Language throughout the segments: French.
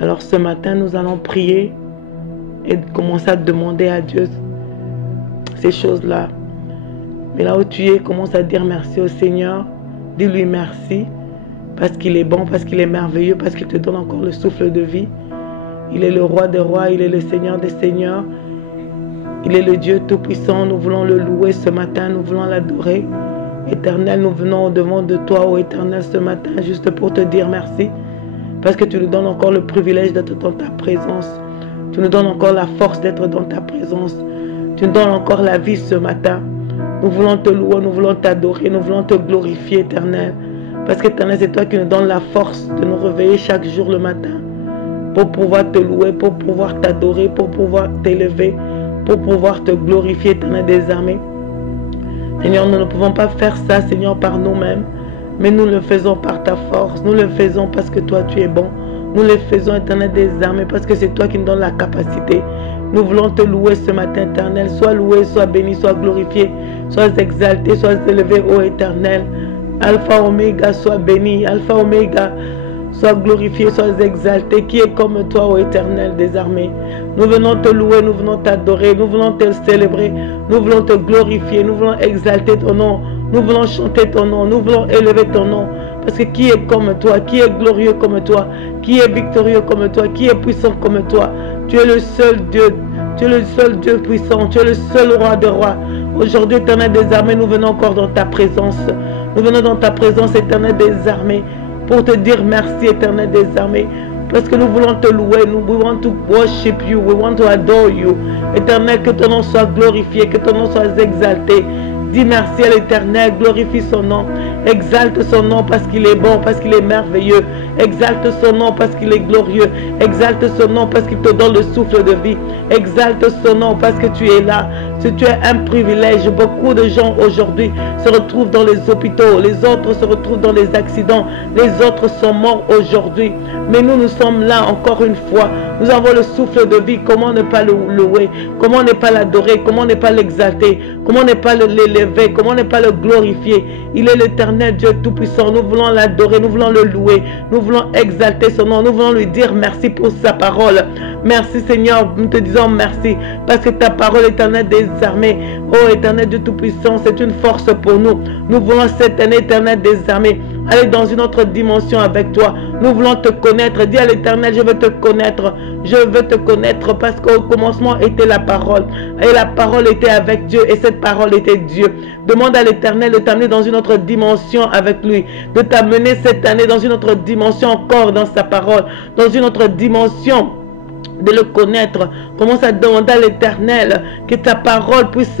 Alors ce matin, nous allons prier et commencer à demander à Dieu ces choses-là. Mais là où tu es, commence à dire merci au Seigneur. Dis-lui merci parce qu'il est bon, parce qu'il est merveilleux, parce qu'il te donne encore le souffle de vie. Il est le roi des rois, il est le Seigneur des seigneurs. Il est le Dieu tout-puissant. Nous voulons le louer ce matin, nous voulons l'adorer. Éternel, nous venons au-devant de toi, ô Éternel, ce matin, juste pour te dire merci. Parce que tu nous donnes encore le privilège d'être dans ta présence. Tu nous donnes encore la force d'être dans ta présence. Tu nous donnes encore la vie ce matin. Nous voulons te louer, nous voulons t'adorer, nous voulons te glorifier, Éternel. Parce qu'Éternel, c'est toi qui nous donnes la force de nous réveiller chaque jour le matin. Pour pouvoir te louer, pour pouvoir t'adorer, pour pouvoir t'élever, pour pouvoir te glorifier, Éternel des armées. Seigneur, nous ne pouvons pas faire ça, Seigneur, par nous-mêmes. Mais nous le faisons par ta force. Nous le faisons parce que toi, tu es bon. Nous le faisons, Éternel des armées, parce que c'est toi qui nous donnes la capacité. Nous voulons te louer ce matin, Éternel. Sois loué, sois béni, sois glorifié, sois exalté, sois élevé, ô Éternel. Alpha, Oméga, sois béni. Alpha, Oméga, sois glorifié, sois exalté. Qui est comme toi, ô Éternel des armées? Nous venons te louer, nous venons t'adorer, nous voulons te célébrer, nous voulons te glorifier, nous voulons exalter ton nom, nous voulons chanter ton nom, nous voulons élever ton nom. Parce que qui est comme toi, qui est glorieux comme toi, qui est victorieux comme toi, qui est puissant comme toi? Tu es le seul Dieu, tu es le seul Dieu puissant, tu es le seul roi de rois. Aujourd'hui, Éternel des armées, nous venons encore dans ta présence. Nous venons dans ta présence, Éternel des armées, pour te dire merci, Éternel des armées. Parce que nous voulons te louer, nous voulons to worship you, we want to adore you. Éternel, que ton nom soit glorifié, que ton nom soit exalté. Dis merci à l'Éternel, glorifie son nom. Exalte son nom parce qu'il est bon, parce qu'il est merveilleux. Exalte son nom parce qu'il est glorieux. Exalte son nom parce qu'il te donne le souffle de vie. Exalte son nom parce que tu es là. Si tu as un privilège, beaucoup de gens aujourd'hui se retrouvent dans les hôpitaux. Les autres se retrouvent dans les accidents. Les autres sont morts aujourd'hui. Mais nous sommes là encore une fois. Nous avons le souffle de vie. Comment ne pas le louer? Comment ne pas l'adorer? Comment ne pas l'exalter? Comment ne pas l'élever? Comment ne pas le glorifier? Il est l'Éternel Dieu Tout-Puissant. Nous voulons l'adorer, nous voulons le louer, nous voulons exalter son nom, nous voulons lui dire merci pour sa parole. Merci Seigneur, nous te disons merci parce que ta parole, Éternel des armées, oh Éternel Dieu Tout-Puissant, c'est une force pour nous. Nous voulons cette année, Éternel des armées, aller dans une autre dimension avec toi. Nous voulons te connaître. Dis à l'Éternel, je veux te connaître. Je veux te connaître parce qu'au commencement était la parole. Et la parole était avec Dieu et cette parole était Dieu. Demande à l'Éternel de t'amener dans une autre dimension avec lui. De t'amener cette année dans une autre dimension encore dans sa parole. Dans une autre dimension de le connaître. Commence à demander à l'Éternel que ta parole puisse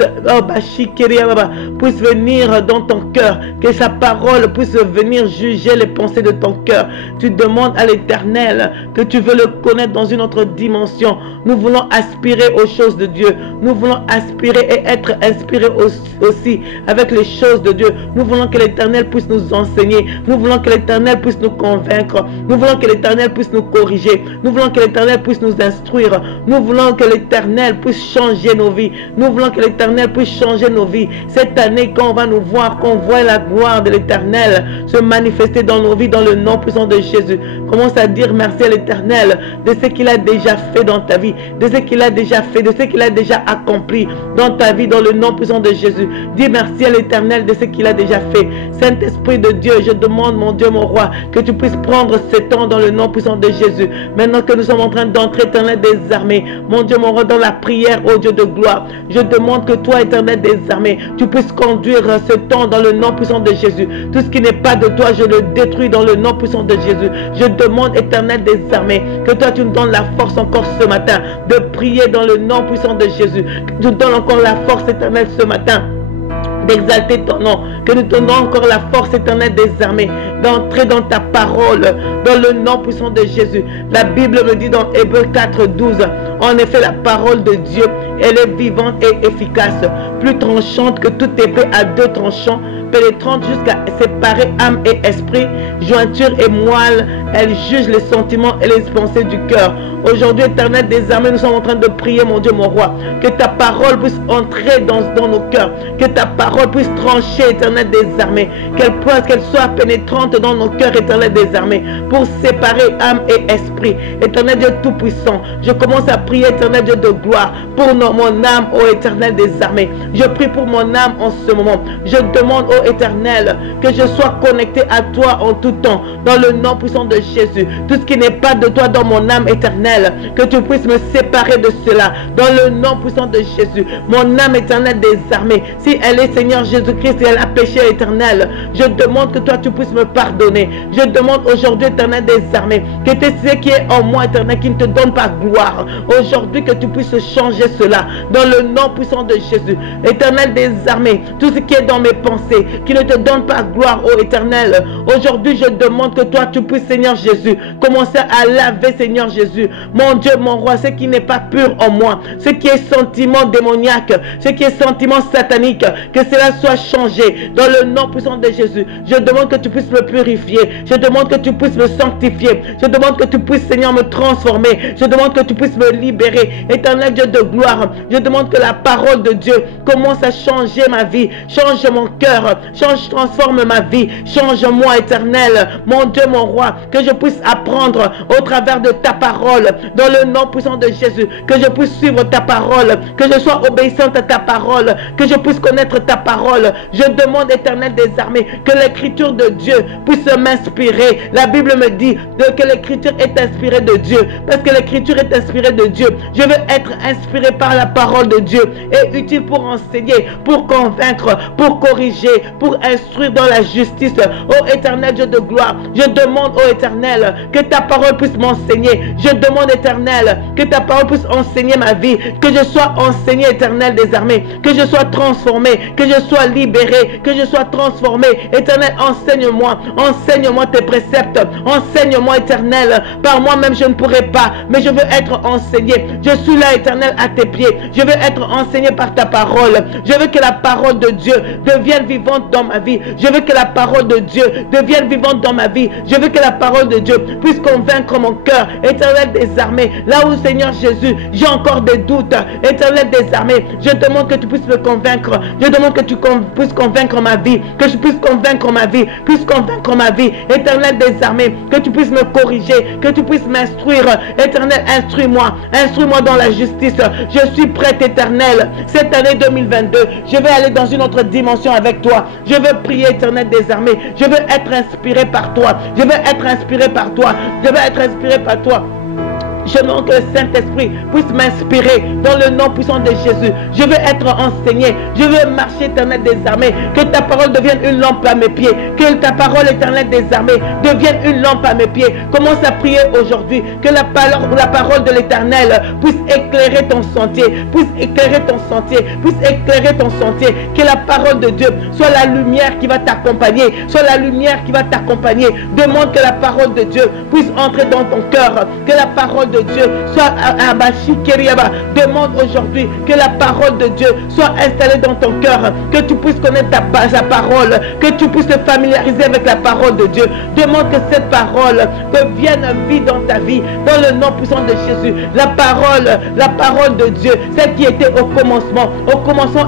venir dans ton cœur, que sa parole puisse venir juger les pensées de ton cœur. Tu demandes à l'Éternel que tu veux le connaître dans une autre dimension. Nous voulons aspirer aux choses de Dieu. Nous voulons aspirer et être inspirés aussi avec les choses de Dieu. Nous voulons que l'Éternel puisse nous enseigner. Nous voulons que l'Éternel puisse nous convaincre. Nous voulons que l'Éternel puisse nous corriger. Nous voulons que l'Éternel puisse nous instruire. Nous voulons que l'Éternel puisse changer nos vies. Nous voulons que l'Éternel puisse changer nos vies. Cette année, quand on va nous voir, qu'on voit la gloire de l'Éternel se manifester dans nos vies, dans le nom puissant de Jésus. Commence à dire merci à l'Éternel de ce qu'il a déjà fait dans ta vie, de ce qu'il a déjà fait, de ce qu'il a déjà accompli dans ta vie, dans le nom puissant de Jésus. Dis merci à l'Éternel de ce qu'il a déjà fait. Saint-Esprit de Dieu, je demande, mon Dieu, mon roi, que tu puisses prendre ce temps dans le nom puissant de Jésus. Maintenant que nous sommes en train d'entrer, Éternel des armées, mon Dieu, mon roi, dans la prière, ô Dieu de gloire, je demande que toi, Éternel des armées, tu puisses conduire ce temps dans le nom puissant de Jésus. Tout ce qui n'est pas de toi, je le détruis dans le nom puissant de Jésus. Je demande, Éternel des armées, que toi, tu nous donnes la force encore ce matin de prier dans le nom puissant de Jésus. Que tu nous donnes encore la force, Éternel, ce matin d'exalter ton nom, que nous donnons encore la force éternelle des armées, d'entrer dans ta parole, dans le nom puissant de Jésus. La Bible me dit dans Hébreux 4, 12, En effet, la parole de Dieu, elle est vivante et efficace, plus tranchante que toute épée à deux tranchants, pénétrante jusqu'à séparer âme et esprit, jointure et moelle. Elle juge les sentiments et les pensées du cœur. Aujourd'hui, Éternel des armées, nous sommes en train de prier, mon Dieu, mon roi, que ta parole puisse entrer dans nos cœurs, que ta parole puisse trancher, Éternel des armées, qu'elle soit pénétrante dans nos cœurs, Éternel des armées, pour séparer âme et esprit. Éternel Dieu Tout-Puissant, je commence à prier, Éternel Dieu de gloire, pour mon âme, ô Éternel des armées. Je prie pour mon âme en ce moment. Je demande, ô Éternel, que je sois connecté à toi en tout temps, dans le nom puissant de Jésus. Tout ce qui n'est pas de toi dans mon âme éternelle, que tu puisses me séparer de cela, dans le nom puissant de Jésus. Mon âme éternelle des armées, si elle est Seigneur Jésus-Christ et elle a péché éternel, je demande que toi tu puisses me pardonner. Je demande aujourd'hui, Éternel des armées, que tu sais ce qui est en moi, Éternel, qui ne te donne pas gloire. Aujourd'hui, que tu puisses changer cela, dans le nom puissant de Jésus. Éternel des armées, tout ce qui est dans mes pensées, qui ne te donne pas gloire, ô Éternel, aujourd'hui je demande que toi tu puisses, Seigneur Jésus, commencer à laver, Seigneur Jésus, mon Dieu, mon roi, ce qui n'est pas pur en moi, ce qui est sentiment démoniaque, ce qui est sentiment satanique, que cela soit changé dans le nom puissant de Jésus. Je demande que tu puisses me purifier, je demande que tu puisses me sanctifier, je demande que tu puisses, Seigneur, me transformer, je demande que tu puisses me libérer. Éternel Dieu de gloire, je demande que la parole de Dieu commence à changer ma vie, change mon cœur, transforme ma vie, change-moi, Éternel, mon Dieu, mon roi, que je puisse apprendre au travers de ta parole, dans le nom puissant de Jésus, que je puisse suivre ta parole, que je sois obéissante à ta parole, que je puisse connaître ta parole. Je demande, Éternel des armées, que l'écriture de Dieu puisse m'inspirer. La Bible me dit que l'écriture est inspirée de Dieu, parce que l'écriture est inspirée de Dieu. Je veux être inspiré par la parole de Dieu et utile pour enseigner, pour convaincre, pour corriger, pour instruire dans la justice. Ô Éternel Dieu de gloire, je demande, ô Éternel, que ta parole puisse m'enseigner. Je demande, Éternel, que ta parole puisse enseigner ma vie, que je sois enseigné, Éternel des armées, que je sois transformé, que je sois libéré, que je sois transformé. Éternel, enseigne-moi, enseigne-moi tes préceptes, enseigne-moi, Éternel. Par moi-même je ne pourrai pas, mais je veux être enseigné. Je suis là, Éternel, à tes pieds. Je veux être enseigné par ta parole. Je veux que la parole de Dieu devienne vivante dans ma vie. Je veux que la parole de Dieu devienne vivante dans ma vie. Je veux que la parole de Dieu puisse convaincre mon cœur. Éternel des armées, là où, Seigneur Jésus, j'ai encore des doutes. Éternel des armées, je demande que tu puisses me convaincre. Je demande que tu puisses convaincre ma vie. Que je puisse convaincre ma vie. Puisse convaincre ma vie. Éternel des armées, que tu puisses me corriger. Que tu puisses m'instruire. Éternel, instruis-moi. Instruis-moi dans la justice. Je suis prête, Éternel. Cette année 2022, je vais aller dans une autre dimension avec toi. Je veux prier, Éternel des armées. Je veux être inspiré par toi. Je veux être inspiré par toi. Je veux être inspiré par toi. Je demande que le Saint-Esprit puisse m'inspirer dans le nom puissant de Jésus. Je veux être enseigné. Je veux marcher, Éternel des armées. Que ta parole devienne une lampe à mes pieds. Que ta parole, Éternel des armées, devienne une lampe à mes pieds. Commence à prier aujourd'hui. Que la parole de l'Éternel puisse éclairer ton sentier. Puisse éclairer ton sentier. Puisse éclairer ton sentier. Que la parole de Dieu soit la lumière qui va t'accompagner. Soit la lumière qui va t'accompagner. Demande que la parole de Dieu puisse entrer dans ton cœur. Que la parole de Dieu soit Abashi Keriaba. Demande aujourd'hui que la parole de Dieu soit installée dans ton cœur, que tu puisses connaître sa parole, que tu puisses te familiariser avec la parole de Dieu. Demande que cette parole devienne vie dans ta vie, dans le nom puissant de Jésus. La parole de Dieu, celle qui était au commencement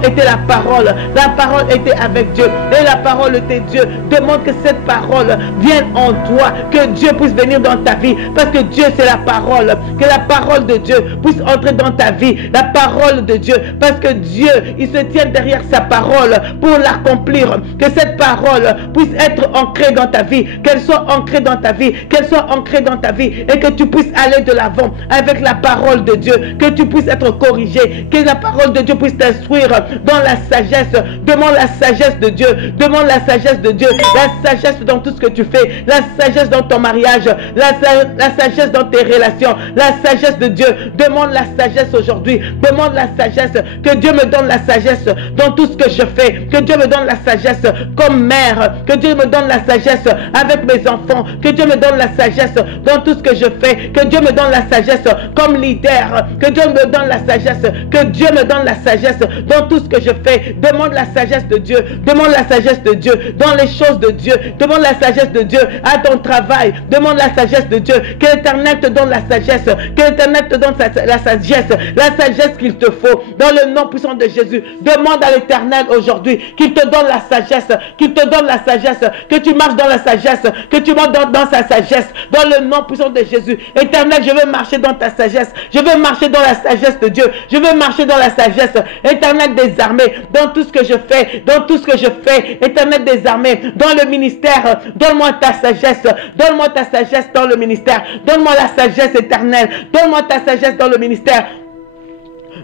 était la parole était avec Dieu et la parole était Dieu. Demande que cette parole vienne en toi, que Dieu puisse venir dans ta vie, parce que Dieu c'est la parole. Que la parole de Dieu puisse entrer dans ta vie. La parole de Dieu, parce que Dieu, il se tient derrière sa parole pour l'accomplir. Que cette parole puisse être ancrée dans ta vie. Qu'elle soit ancrée dans ta vie. Qu'elle soit ancrée dans ta vie. Et que tu puisses aller de l'avant avec la parole de Dieu. Que tu puisses être corrigé. Que la parole de Dieu puisse t'instruire dans la sagesse. Demande la sagesse de Dieu. Demande la sagesse de Dieu. La sagesse dans tout ce que tu fais. La sagesse dans ton mariage. La sagesse dans tes relations. la sagesse de Dieu. Demande la sagesse aujourd'hui. Demande la sagesse. Que Dieu me donne la sagesse dans tout ce que je fais. Que Dieu me donne la sagesse comme mère. Que Dieu me donne la sagesse avec mes enfants. Que Dieu me donne la sagesse dans tout ce que je fais. Que Dieu me donne la sagesse comme leader. Que Dieu me donne la sagesse. Que Dieu me donne la sagesse dans tout ce que je fais. Demande la sagesse de Dieu. Demande la sagesse de Dieu dans les choses de Dieu. Demande la sagesse de Dieu à ton travail. Demande la sagesse de Dieu. Que l'Éternel te donne la sagesse. Que l'Éternel te donne la sagesse qu'il te faut. Dans le nom puissant de Jésus. Demande à l'Éternel aujourd'hui qu'il te donne la sagesse. Qu'il te donne la sagesse. Que tu marches dans la sagesse. Que tu montes dans sa sagesse. Dans le nom puissant de Jésus. Éternel, je veux marcher dans ta sagesse. Je veux marcher dans la sagesse de Dieu. Je veux marcher dans la sagesse. Éternel des armées. Dans tout ce que je fais. Dans tout ce que je fais. Éternel des armées. Dans le ministère. Donne-moi ta sagesse. Donne-moi ta sagesse dans le ministère. Donne-moi la sagesse éternelle. Donne-moi ta sagesse dans le ministère.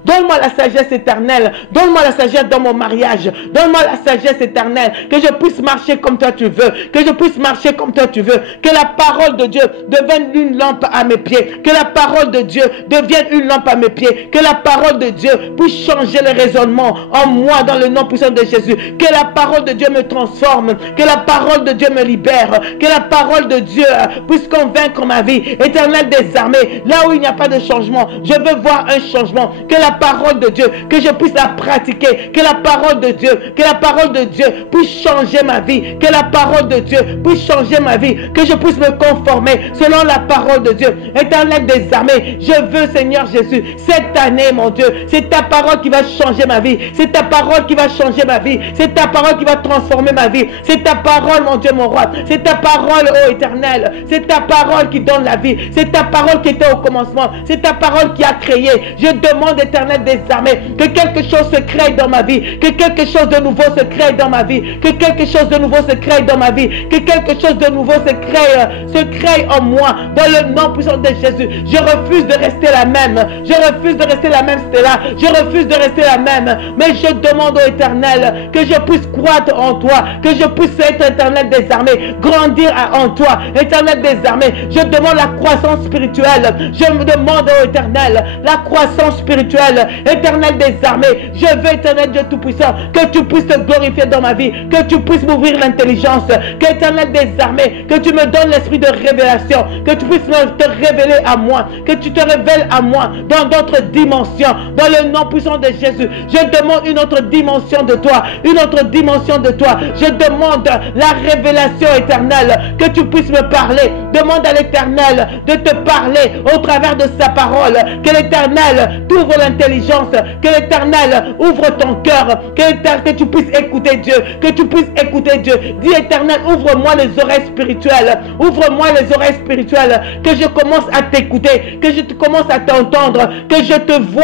Donne-moi la sagesse éternelle. Donne-moi la sagesse dans mon mariage. Donne-moi la sagesse éternelle. Que je puisse marcher comme toi tu veux. Que je puisse marcher comme toi tu veux. Que la parole de Dieu devienne une lampe à mes pieds. Que la parole de Dieu devienne une lampe à mes pieds. Que la parole de Dieu puisse changer le raisonnement en moi dans le nom puissant de Jésus. Que la parole de Dieu me transforme. Que la parole de Dieu me libère. Que la parole de Dieu puisse convaincre ma vie. Éternel des armées, là où il n'y a pas de changement, je veux voir un changement. Que la parole de Dieu, que je puisse la pratiquer, que la parole de Dieu puisse changer ma vie, que la parole de Dieu puisse changer ma vie, que je puisse me conformer selon la parole de Dieu. Éternel des armées, je veux, Seigneur Jésus, cette année, mon Dieu, c'est ta parole qui va changer ma vie, c'est ta parole qui va changer ma vie, c'est ta parole qui va transformer ma vie, c'est ta parole, mon Dieu, mon roi, c'est ta parole, ô Éternel, c'est ta parole qui donne la vie, c'est ta parole qui était au commencement, c'est ta parole qui a créé. Je demande, Éternel des armées, que quelque chose se crée dans ma vie, que quelque chose de nouveau se crée dans ma vie, que quelque chose de nouveau se crée dans ma vie, que quelque chose de nouveau se crée en moi, dans le nom puissant de Jésus. Je refuse de rester la même, je refuse de rester la même Stella, je refuse de rester la même, mais je demande au Éternel que je puisse croître en toi, que je puisse être, Éternel des armées, grandir en toi, Éternel des armées. Je demande la croissance spirituelle, je me demande au Éternel la croissance spirituelle. Éternel des armées, je veux, Éternel Dieu Tout-Puissant, que tu puisses te glorifier dans ma vie, que tu puisses m'ouvrir l'intelligence, que Éternel des armées, que tu me donnes l'esprit de révélation, que tu puisses te révéler à moi, que tu te révèles à moi dans d'autres dimensions, dans le nom puissant de Jésus. Je demande une autre dimension de toi, une autre dimension de toi. Je demande la révélation éternelle, que tu puisses me parler. Demande à l'Éternel de te parler au travers de sa parole, que l'Éternel t'ouvre l'intelligence, que l'Éternel ouvre ton cœur, que tu puisses écouter Dieu, que tu puisses écouter Dieu. Dis Éternel, ouvre-moi les oreilles spirituelles, ouvre-moi les oreilles spirituelles, que je commence à t'écouter, que je commence à t'entendre, que je te voie.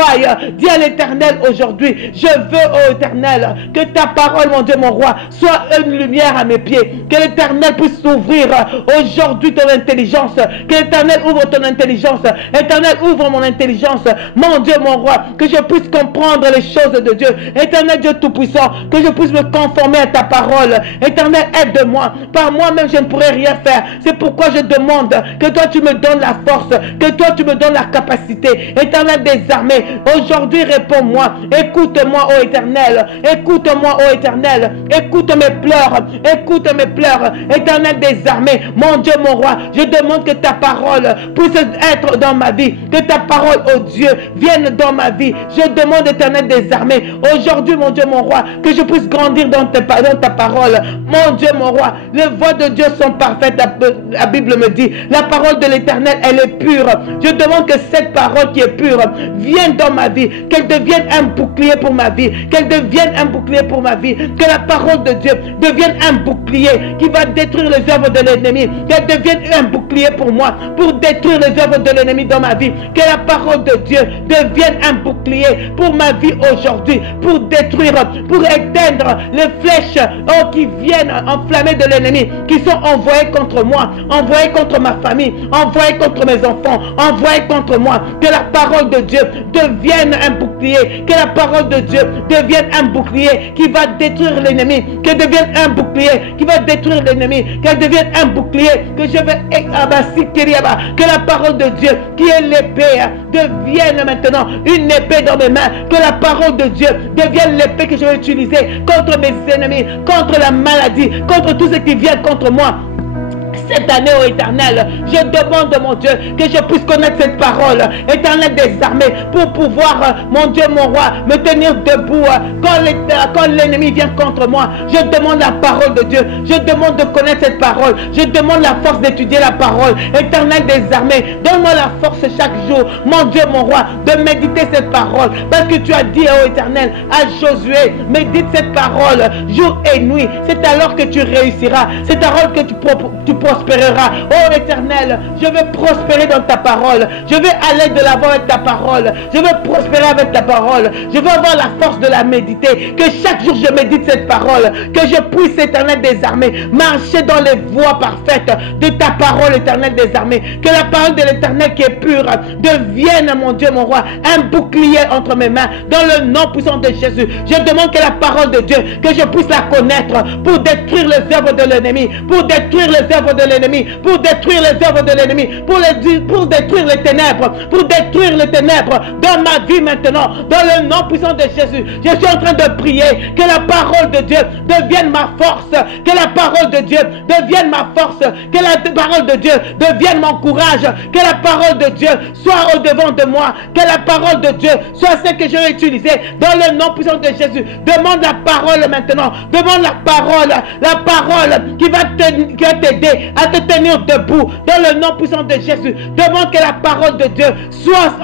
Dis à l'Éternel aujourd'hui, je veux, ô Éternel, que ta parole, mon Dieu, mon roi, soit une lumière à mes pieds, que l'Éternel puisse ouvrir aujourd'hui ton intelligence, que l'Éternel ouvre ton intelligence, Éternel ouvre mon intelligence, mon Dieu, mon roi, que je puisse comprendre les choses de Dieu. Éternel Dieu Tout-Puissant, que je puisse me conformer à ta parole. Éternel, aide-moi. Par moi-même, je ne pourrais rien faire. C'est pourquoi je demande que toi, tu me donnes la force, que toi, tu me donnes la capacité. Éternel des armées, aujourd'hui, réponds-moi. Écoute-moi, ô Éternel. Écoute-moi, ô Éternel. Écoute mes pleurs. Écoute mes pleurs. Éternel des armées, mon Dieu, mon roi, je demande que ta parole puisse être dans ma vie. Que ta parole, ô Dieu, vienne dans ma vie. Je demande, Éternel des armées, aujourd'hui, mon Dieu, mon roi, que je puisse grandir dans ta parole. Mon Dieu, mon roi, les voies de Dieu sont parfaites. La Bible me dit, la parole de l'Éternel, elle est pure. Je demande que cette parole qui est pure vienne dans ma vie, qu'elle devienne un bouclier pour ma vie, qu'elle devienne un bouclier pour ma vie, que la parole de Dieu devienne un bouclier qui va détruire les œuvres de l'ennemi, qu'elle devienne un bouclier pour moi, pour détruire les œuvres de l'ennemi dans ma vie, que la parole de Dieu devienne un bouclier pour ma vie aujourd'hui, pour détruire, pour éteindre les flèches qui viennent enflammer de l'ennemi, qui sont envoyées contre moi, envoyées contre ma famille, envoyées contre mes enfants, envoyées contre moi. Que la parole de Dieu devienne un bouclier, que la parole de Dieu devienne un bouclier qui va détruire l'ennemi, que devienne un bouclier qui va détruire l'ennemi, qu'elle devienne un bouclier que je vais que la parole de Dieu qui est l'épée devienne maintenant une épée dans mes mains, que la parole de Dieu devienne l'épée que je vais utiliser contre mes ennemis, contre la maladie, contre tout ce qui vient contre moi. Cette année, ô Éternel, je demande, mon Dieu, que je puisse connaître cette parole, Éternel des armées, pour pouvoir, mon Dieu, mon roi, me tenir debout quand l'ennemi vient contre moi. Je demande la parole de Dieu, je demande de connaître cette parole, je demande la force d'étudier la parole, Éternel des armées. Donne-moi la force chaque jour, mon Dieu, mon roi, de méditer cette parole, parce que tu as dit, ô Éternel, à Josué, médite cette parole jour et nuit. C'est alors que tu réussiras, c'est alors que tu prospéreras. Oh Éternel, je veux prospérer dans ta parole, je veux aller de l'avant avec ta parole, je veux prospérer avec ta parole, je veux avoir la force de la méditer, que chaque jour je médite cette parole, que je puisse, Éternel des armées, marcher dans les voies parfaites de ta parole, Éternel des armées, que la parole de l'Éternel qui est pure devienne, mon Dieu, mon roi, un bouclier entre mes mains, dans le nom puissant de Jésus. Je demande que la parole de Dieu, que je puisse la connaître pour détruire les œuvres de l'ennemi, pour détruire les œuvres de l'ennemi, pour détruire les œuvres de l'ennemi, pour détruire les ténèbres, pour détruire les ténèbres dans ma vie maintenant, dans le nom puissant de Jésus. Je suis en train de prier que la parole de Dieu devienne ma force, que la parole de Dieu devienne ma force, que la parole de Dieu devienne mon courage, que la parole de Dieu soit au devant de moi, que la parole de Dieu soit celle que je vais utiliser dans le nom puissant de Jésus. Demande la parole maintenant, demande la parole qui va t'aider à te tenir debout dans le nom puissant de Jésus. Demande que la parole de Dieu soit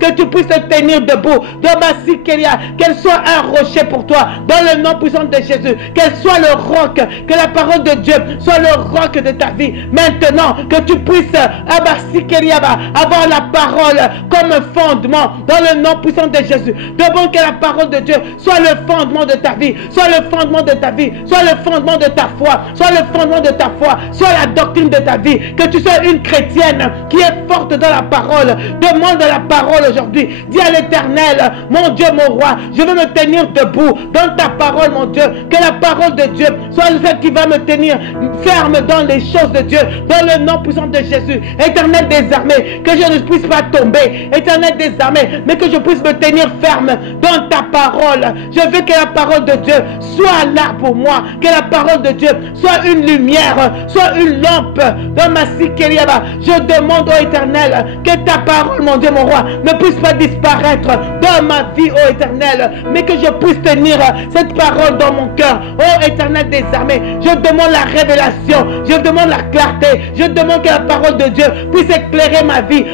que tu puisses te tenir debout dans ma Sikeria, qu'elle soit un rocher pour toi dans le nom puissant de Jésus, qu'elle soit le roc, que la parole de Dieu soit le roc de ta vie maintenant, que tu puisses avoir la parole comme fondement dans le nom puissant de Jésus. Demande que la parole de Dieu soit le fondement de ta vie, soit le fondement de ta vie, soit le fondement de ta foi, soit le fondement de ta foi, soit la doctrine de ta vie, que tu sois une chrétienne qui est forte dans la parole. Demande la parole aujourd'hui. Dis à l'Éternel, mon Dieu, mon roi, je veux me tenir debout dans ta parole, mon Dieu. Que la parole de Dieu soit celle qui va me tenir ferme dans les choses de Dieu, dans le nom puissant de Jésus. Éternel des armées, que je ne puisse pas tomber, Éternel des armées, mais que je puisse me tenir ferme dans ta parole. Je veux que la parole de Dieu soit là pour moi, que la parole de Dieu soit une lumière, soit une lampe dans ma Sikeria. Je demande au Éternel que ta parole, mon Dieu, mon roi, ne puisse pas disparaître dans ma vie, ô Éternel, mais que je puisse tenir cette parole dans mon cœur. Ô Éternel des armées, je demande la révélation, je demande la clarté, je demande que la parole de Dieu puisse éclairer ma vie,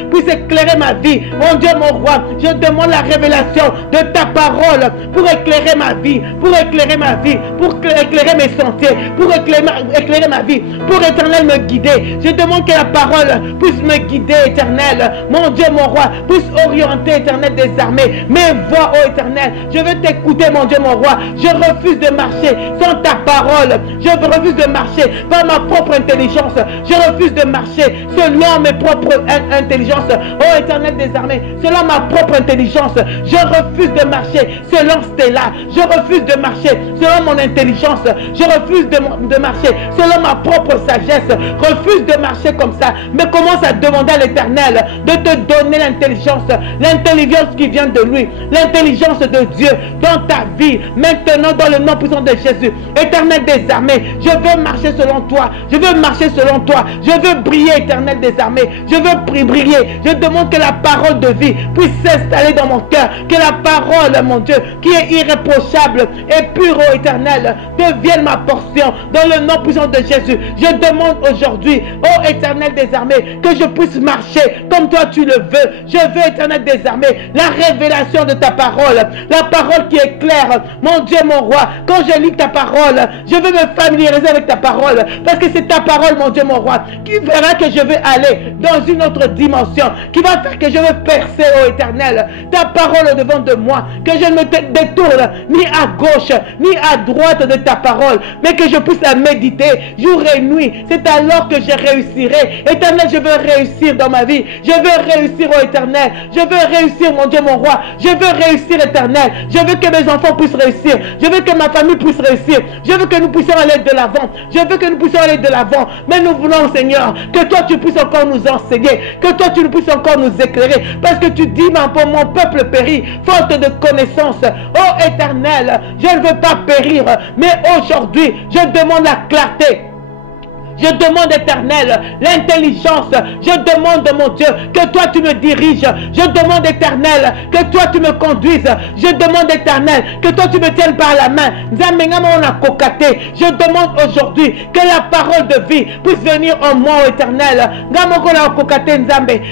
mon Dieu, mon roi. Je demande la révélation de ta parole pour éclairer ma vie, pour éclairer mes sentiers, pour éclairer ma vie, pour Éternel me guider. Je demande que la parole puisse me guider, Éternel, mon Dieu, mon roi, puisse orienter, Éternel des armées, mes voix, ô Éternel. Je veux t'écouter, mon Dieu, mon roi. Je refuse de marcher sans ta parole. Je refuse de marcher par ma propre intelligence. Je refuse de marcher selon mes propres intelligences, ô Éternel des armées, selon ma propre intelligence. Je refuse de marcher selon Stella. Je refuse de marcher selon mon intelligence. Je refuse de marcher selon ma propre sagesse. Refuse de marcher comme ça, mais commence à demander à l'Éternel de te donner l'intelligence qui vient de lui, l'intelligence de Dieu dans ta vie, maintenant dans le nom puissant de Jésus. Éternel des armées, je veux marcher selon toi, je veux marcher selon toi, je veux briller, Éternel des armées, je veux briller. Je demande que la parole de vie puisse s'installer dans mon cœur, que la parole, mon Dieu, qui est irréprochable et pure, ô Éternel, devienne ma portion dans le nom puissant de Jésus. Je demande aujourd'hui, ô Éternel des armées, que je puisse marcher comme toi tu le veux. Je veux, Éternel des armées, la révélation de ta parole, la parole qui est claire. Mon Dieu, mon roi, quand je lis ta parole, je veux me familiariser avec ta parole, parce que c'est ta parole, mon Dieu, mon roi, qui fera que je vais aller dans une autre dimension, qui va faire que je vais percer, ô Éternel, ta parole au devant de moi, que je ne me détourne ni à gauche, ni à droite de ta parole, mais que je puisse la méditer jour et nuit. C'est alors que je réussirai. Éternel, je veux réussir dans ma vie. Je veux réussir, ô Éternel. Je veux réussir, mon Dieu, mon roi. Je veux réussir, Éternel. Je veux que mes enfants puissent réussir. Je veux que ma famille puisse réussir. Je veux que nous puissions aller de l'avant. Je veux que nous puissions aller de l'avant. Mais nous voulons, Seigneur, que toi tu puisses encore nous enseigner, que toi tu puisses encore nous éclairer, parce que tu dis, mon peuple périt faute de connaissance. Ô Éternel, je ne veux pas périr, mais aujourd'hui je demande la clarté. Je demande, Éternel, l'intelligence. Je demande, mon Dieu, que toi tu me diriges. Je demande, Éternel, que toi tu me conduises. Je demande, Éternel, que toi tu me tiennes par la main. Je demande aujourd'hui que la parole de vie puisse venir en moi, Éternel.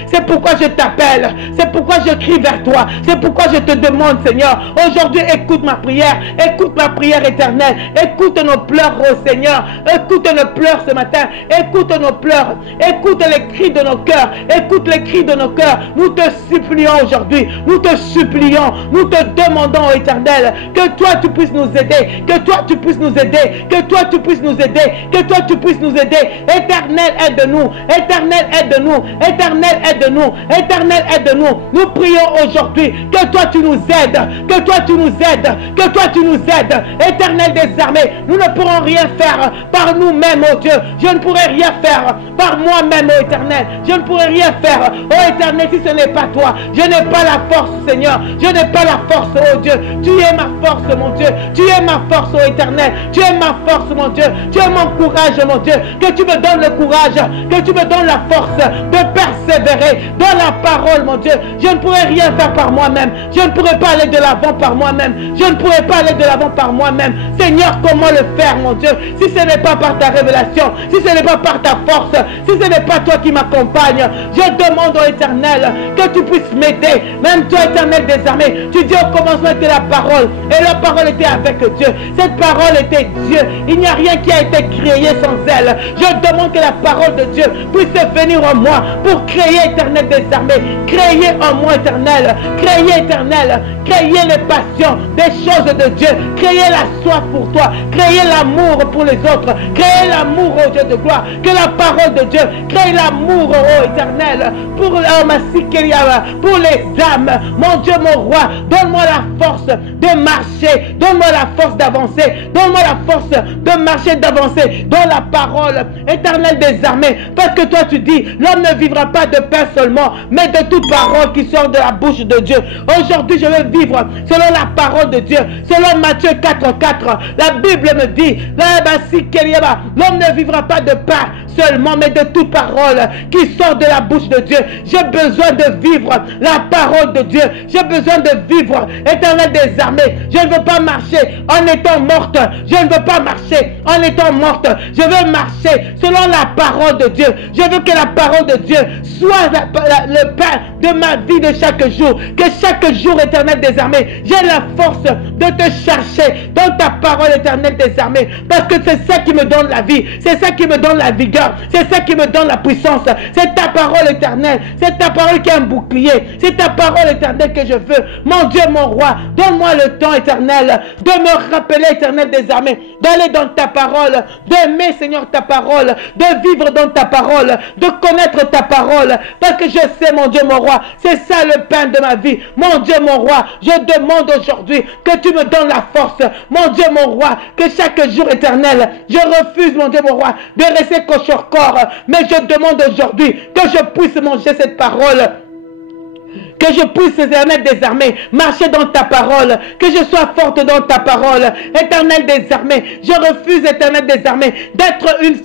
C'est pourquoi je t'appelle. C'est pourquoi je crie vers toi. C'est pourquoi je te demande, Seigneur. Aujourd'hui, écoute ma prière. Écoute ma prière, Éternel. Écoute nos pleurs, oh Seigneur. Écoute nos pleurs ce matin. Écoute nos pleurs, écoute les cris de nos cœurs, écoute les cris de nos cœurs. Nous te supplions aujourd'hui, nous te supplions, nous te demandons, Éternel, que toi tu puisses nous aider, que toi tu puisses nous aider, que toi tu puisses nous aider, que toi tu puisses nous aider. Éternel, aide-nous, Éternel, aide-nous, Éternel, aide-nous, Éternel, aide-nous. Nous prions aujourd'hui que toi tu nous aides, que toi tu nous aides, que toi tu nous aides. Éternel des armées, nous ne pourrons rien faire par nous-mêmes, oh Dieu. Je ne pourrai rien faire par moi-même, ô Éternel. Je ne pourrai rien faire, ô Éternel, si ce n'est pas toi. Je n'ai pas la force, Seigneur. Je n'ai pas la force, ô Dieu. Tu es ma force, mon Dieu. Tu es ma force, ô Éternel. Tu es ma force, mon Dieu. Tu es mon courage, mon Dieu. Que tu me donnes le courage, que tu me donnes la force de persévérer dans la parole, mon Dieu. Je ne pourrai rien faire par moi-même. Je ne pourrai pas aller de l'avant par moi-même. Je ne pourrai pas aller de l'avant par moi-même. Seigneur, comment le faire, mon Dieu, si ce n'est pas par ta révélation, si ce n'est pas par ta force, si ce n'est pas toi qui m'accompagne. Je demande au Éternel que tu puisses m'aider. Même toi, Éternel des armées, tu dis au commencement était la parole, et la parole était avec Dieu. Cette parole était Dieu. Il n'y a rien qui a été créé sans elle. Je demande que la parole de Dieu puisse venir en moi pour créer, Éternel des armées. Créer en moi, Éternel. Créer, Éternel. Créer les passions, des choses de Dieu. Créer la soif pour toi. Créer l'amour pour les autres. Créer l'amour, oh Dieu de gloire. Que la parole de Dieu crée l'amour, oh Éternel, pour les âmes. Mon Dieu, mon roi, donne-moi la force de marcher. Donne-moi la force d'avancer. Donne-moi la force de marcher, d'avancer dans la parole, Éternel des armées. Parce que toi tu dis, l'homme ne vivra pas de pain seulement, mais de toute parole qui sort de la bouche de Dieu. Aujourd'hui, je veux vivre selon la parole de Dieu. Selon Matthieu 4:4, la Bible me dit, l'homme ne vivra pas de pain seulement, mais de toute parole qui sort de la bouche de Dieu. J'ai besoin de vivre la parole de Dieu. J'ai besoin de vivre, Éternel des armées. Je ne veux pas marcher en étant morte. Je ne veux pas marcher en étant morte. Je veux marcher selon la parole de Dieu. Je veux que la parole de Dieu soit le pain de ma vie de chaque jour. Que chaque jour, Éternel des armées, j'ai la force de te chercher dans ta parole, Éternel des armées. Parce que c'est ça qui me donne la vie. C'est ça qui me donne la vigueur. C'est ça qui me donne la puissance. C'est ta parole, Éternelle. C'est ta parole qui est un bouclier. C'est ta parole, Éternelle, que je veux. Mon Dieu, mon roi, donne-moi le temps, Éternel, de me rappeler, Éternel des armées, d'aller dans ta parole, d'aimer, Seigneur, ta parole, de vivre dans ta parole, de connaître ta parole. Parce que je sais, mon Dieu, mon roi, c'est ça le pain de ma vie. Mon Dieu, mon roi, je demande aujourd'hui que tu me donnes la force. Mon Dieu, mon roi, que chaque jour, Éternel, je refuse, mon Dieu, mon roi, de rester cochon corps, mais je demande aujourd'hui que je puisse manger cette parole, Que je puisse, Éternel des armées, marcher dans ta parole. Que je sois forte dans ta parole. Éternel des armées, je refuse, Éternel des armées, d'être une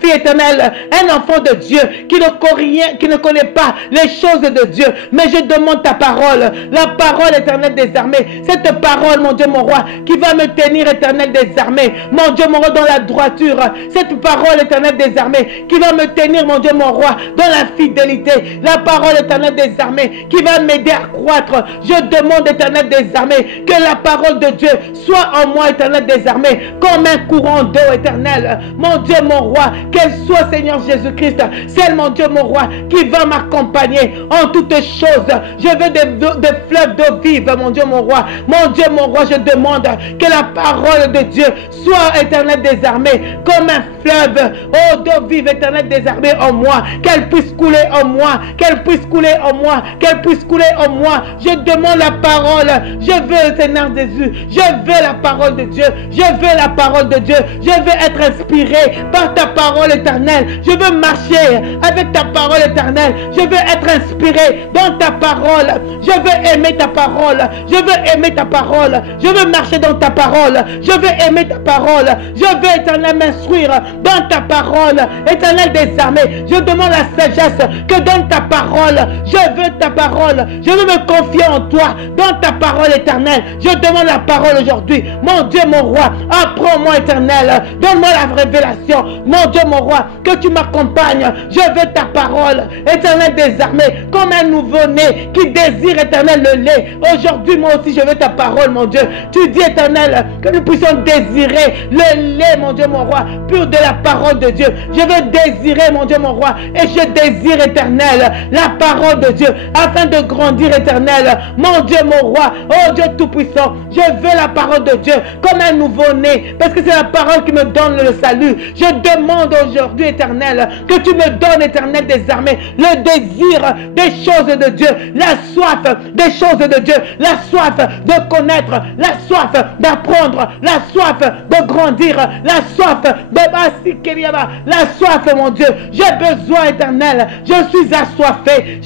fille éternelle, un enfant de Dieu qui ne connaît pas les choses de Dieu. Mais je demande ta parole, la parole éternelle des armées. Cette parole, mon Dieu, mon roi, qui va me tenir, Éternel des armées. Mon Dieu, mon roi, dans la droiture. Cette parole éternelle des armées qui va me tenir, mon Dieu, mon roi, dans la fidélité. La parole éternelle des armées qui va m'aider à croître. Je demande, Éternel des armées, que la parole de Dieu soit en moi, Éternel des armées, comme un courant d'eau éternel. Mon Dieu, mon roi, qu'elle soit, Seigneur Jésus-Christ, c'est mon Dieu, mon roi, qui va m'accompagner en toutes choses. Je veux des fleuves d'eau vive, mon Dieu, mon roi. Mon Dieu, mon roi, je demande que la parole de Dieu soit, Éternel des armées, comme un fleuve, oh, d'eau vive, Éternel des armées en moi. Qu'elle puisse couler en moi, qu'elle puisse couler en moi, qu'elle puisse couler en moi. Je demande la parole. Je veux, Seigneur Jésus, je veux la parole de Dieu. Je veux la parole de Dieu. Je veux être inspiré par ta parole éternelle. Je veux marcher avec ta parole éternelle. Je veux être inspiré dans ta parole. Je veux aimer ta parole. Je veux aimer ta parole. Je veux marcher dans ta parole. Je veux aimer ta parole. Je veux, éternel, m'instruire dans ta parole. Éternel des armées, je demande la sagesse que donne ta parole. Je veux ta parole. Je veux me confier en toi dans ta parole éternelle. Je demande la parole aujourd'hui. Mon Dieu, mon roi, apprends-moi, éternel. Donne-moi la révélation. Mon Dieu, mon roi, que tu m'accompagnes. Je veux ta parole, éternel des armées, comme un nouveau-né qui désire, éternel, le lait. Aujourd'hui, moi aussi, je veux ta parole, mon Dieu. Tu dis, éternel, que nous puissions désirer le lait, mon Dieu, mon roi, pur de la parole de Dieu. Je veux désirer, mon Dieu, mon roi, et je désire, éternel, la parole de Dieu, afin de grandir, éternel. Mon Dieu, mon roi, oh Dieu tout-puissant, je veux la parole de Dieu comme un nouveau-né, parce que c'est la parole qui me donne le salut. Je demande aujourd'hui, éternel, que tu me donnes, éternel des armées, le désir des choses de Dieu, la soif des choses de Dieu, la soif de connaître, la soif d'apprendre, la soif de grandir, la soif de la soif, mon Dieu. J'ai besoin, éternel, je suis assoiffé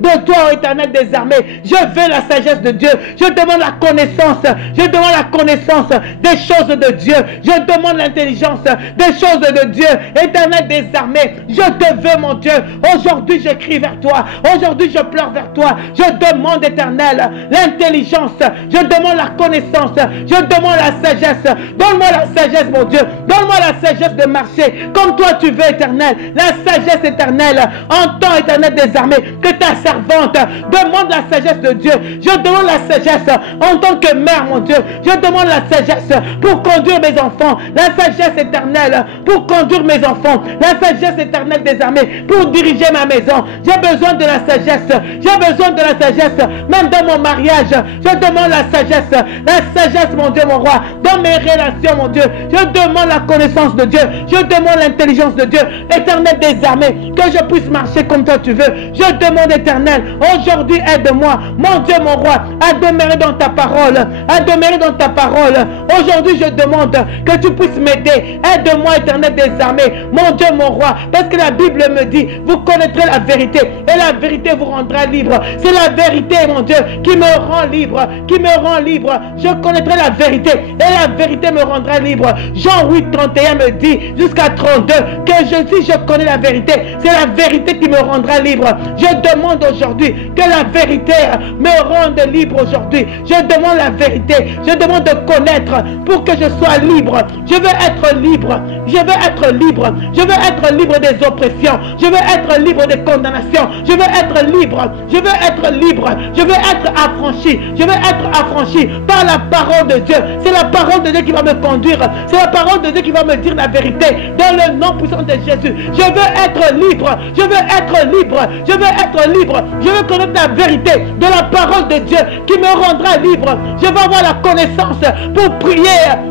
de toi, éternel des armées. Je veux la sagesse de Dieu. Je demande la connaissance. Je demande la connaissance des choses de Dieu. Je demande l'intelligence des choses de Dieu. Éternel des armées, je te veux, mon Dieu. Aujourd'hui, je crie vers toi. Aujourd'hui, je pleure vers toi. Je demande, éternel, l'intelligence. Je demande la connaissance. Je demande la sagesse. Donne-moi la sagesse, mon Dieu. Donne-moi la sagesse de marcher comme toi tu veux, éternel. La sagesse éternelle. Entends, éternel des armées, que ta servante demande la sagesse de Dieu. Je demande la sagesse en tant que mère, mon Dieu. Je demande la sagesse pour conduire mes enfants. La sagesse éternelle pour conduire mes enfants. La sagesse éternelle des armées pour diriger ma maison. J'ai besoin de la sagesse. J'ai besoin de la sagesse. Même dans mon mariage, je demande la sagesse. La sagesse, mon Dieu, mon roi. Dans mes relations, mon Dieu. Je demande la connaissance de Dieu. Je demande l'intelligence de Dieu. Éternel des armées, que je puisse marcher comme toi tu veux. Je demande, éternel, aujourd'hui aide-moi, mon Dieu, mon roi, à demeurer dans ta parole. À demeurer dans ta parole. Aujourd'hui, je demande que tu puisses m'aider. Aide-moi, éternel des armées, mon Dieu, mon roi. Parce que la Bible me dit, vous connaîtrez la vérité et la vérité vous rendra libre. C'est la vérité, mon Dieu, qui me rend libre. Qui me rend libre. Je connaîtrai la vérité et la vérité me rendra libre. Jean 8, 31 me dit jusqu'à 32 que si je connais la vérité, c'est la vérité qui me rendra libre. Je demande aujourd'hui que la vérité me rende libre aujourd'hui. Je demande la vérité. Je demande de connaître pour que je sois libre. Je veux être libre. Je veux être libre. Je veux être libre des oppressions. Je veux être libre des condamnations. Je veux être libre. Je veux être libre. Je veux être affranchi. Je veux être affranchi par la parole de Dieu. C'est la parole de Dieu qui va me conduire. C'est la parole de Dieu qui va me dire la vérité. Dans le nom puissant de Jésus. Je veux être libre. Je veux être libre. Je veux être libre. Je veux connaître la vérité de la parole de Dieu qui me rendra libre. Je veux avoir la connaissance pour prier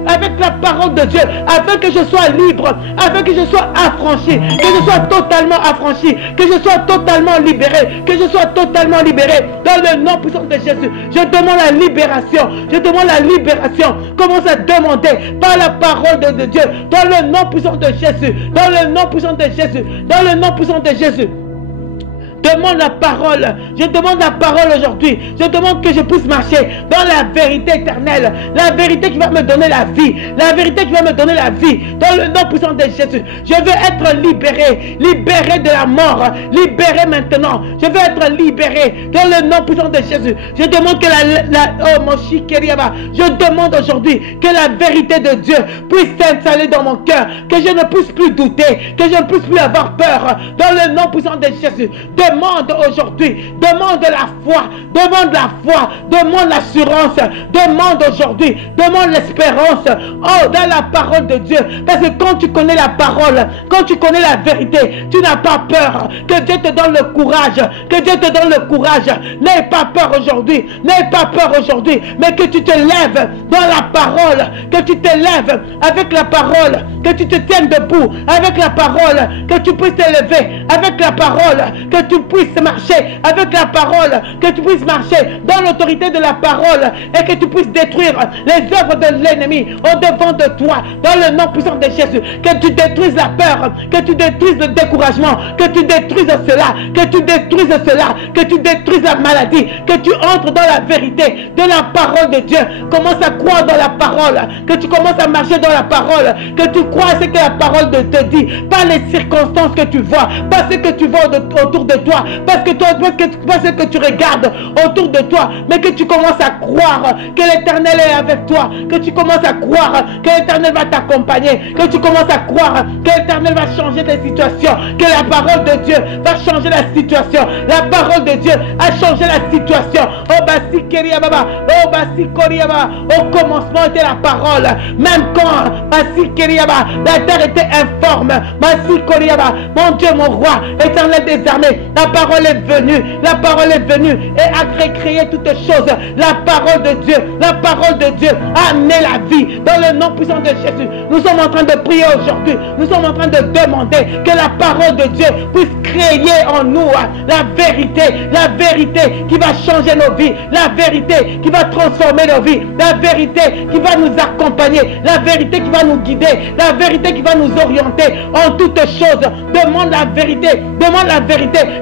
avec la parole de Dieu afin que je sois libre, afin que je sois affranchi, que je sois totalement affranchi, que je sois totalement libéré, que je sois totalement libéré dans le nom puissant de Jésus. Je demande la libération. Je demande la libération. Commence à demander par la parole de Dieu dans le nom puissant de Jésus, dans le nom puissant de Jésus, dans le nom puissant de Jésus. demande la parole. Je demande la parole aujourd'hui. Je demande que je puisse marcher dans la vérité éternelle. La vérité qui va me donner la vie. La vérité qui va me donner la vie. Dans le nom puissant de Jésus. Je veux être libéré. Libéré de la mort. Libéré maintenant. Je veux être libéré dans le nom puissant de Jésus. Je demande que oh mon chikeriaba. Je demande aujourd'hui que la vérité de Dieu puisse s'installer dans mon cœur. Que je ne puisse plus douter. Que je ne puisse plus avoir peur. Dans le nom puissant de Jésus. Demande aujourd'hui. Demande la foi. Demande la foi. Demande l'assurance. Demande aujourd'hui. Demande l'espérance. Oh, dans la parole de Dieu. Parce que quand tu connais la parole, quand tu connais la vérité, tu n'as pas peur. Que Dieu te donne le courage. Que Dieu te donne le courage. N'aie pas peur aujourd'hui. N'aie pas peur aujourd'hui. Mais que tu te lèves dans la parole. Que tu te lèves avec la parole. Que tu te tiennes debout avec la parole. Que tu puisses te lever avec la parole. Que tu puisses marcher avec la parole. Que tu puisses marcher dans l'autorité de la parole. Et que tu puisses détruire les œuvres de l'ennemi au devant de toi. Dans le nom puissant de Jésus. Que tu détruises la peur. Que tu détruises le découragement. Que tu détruises cela. Que tu détruises cela. Que tu détruises la maladie. Que tu entres dans la vérité de la parole de Dieu. Commence à croire dans la parole. Que tu commences à marcher dans la parole. Que tu crois ce que la parole te dit. Pas les circonstances que tu vois. Pas ce que tu vois autour de toi. Pas ce que tu regardes autour de toi. Mais que tu commences à croire que l'Éternel est avec toi. Que tu commences à croire que l'Éternel va t'accompagner. Que tu commences à croire que l'Éternel va changer tes situations. Que la parole de Dieu va changer la situation. La parole de Dieu a changé la situation. Oh basi keriababa. Oh basi koriaba. Au commencement était la parole. Même quand basi keriaba, la terre était informe. Basi koriaba. Mon Dieu, mon roi, Éternel des armées, la parole est venue. La parole est venue et a créé toutes choses. La parole de Dieu, la parole de Dieu a amené la vie dans le nom puissant de Jésus. Nous sommes en train de prier aujourd'hui. Nous sommes en train de demander que la parole de Dieu puisse créer en nous la vérité qui va changer nos vies, la vérité qui va transformer nos vies, la vérité qui va nous accompagner, la vérité qui va nous guider, la vérité qui va nous orienter en toutes choses. Demande la vérité,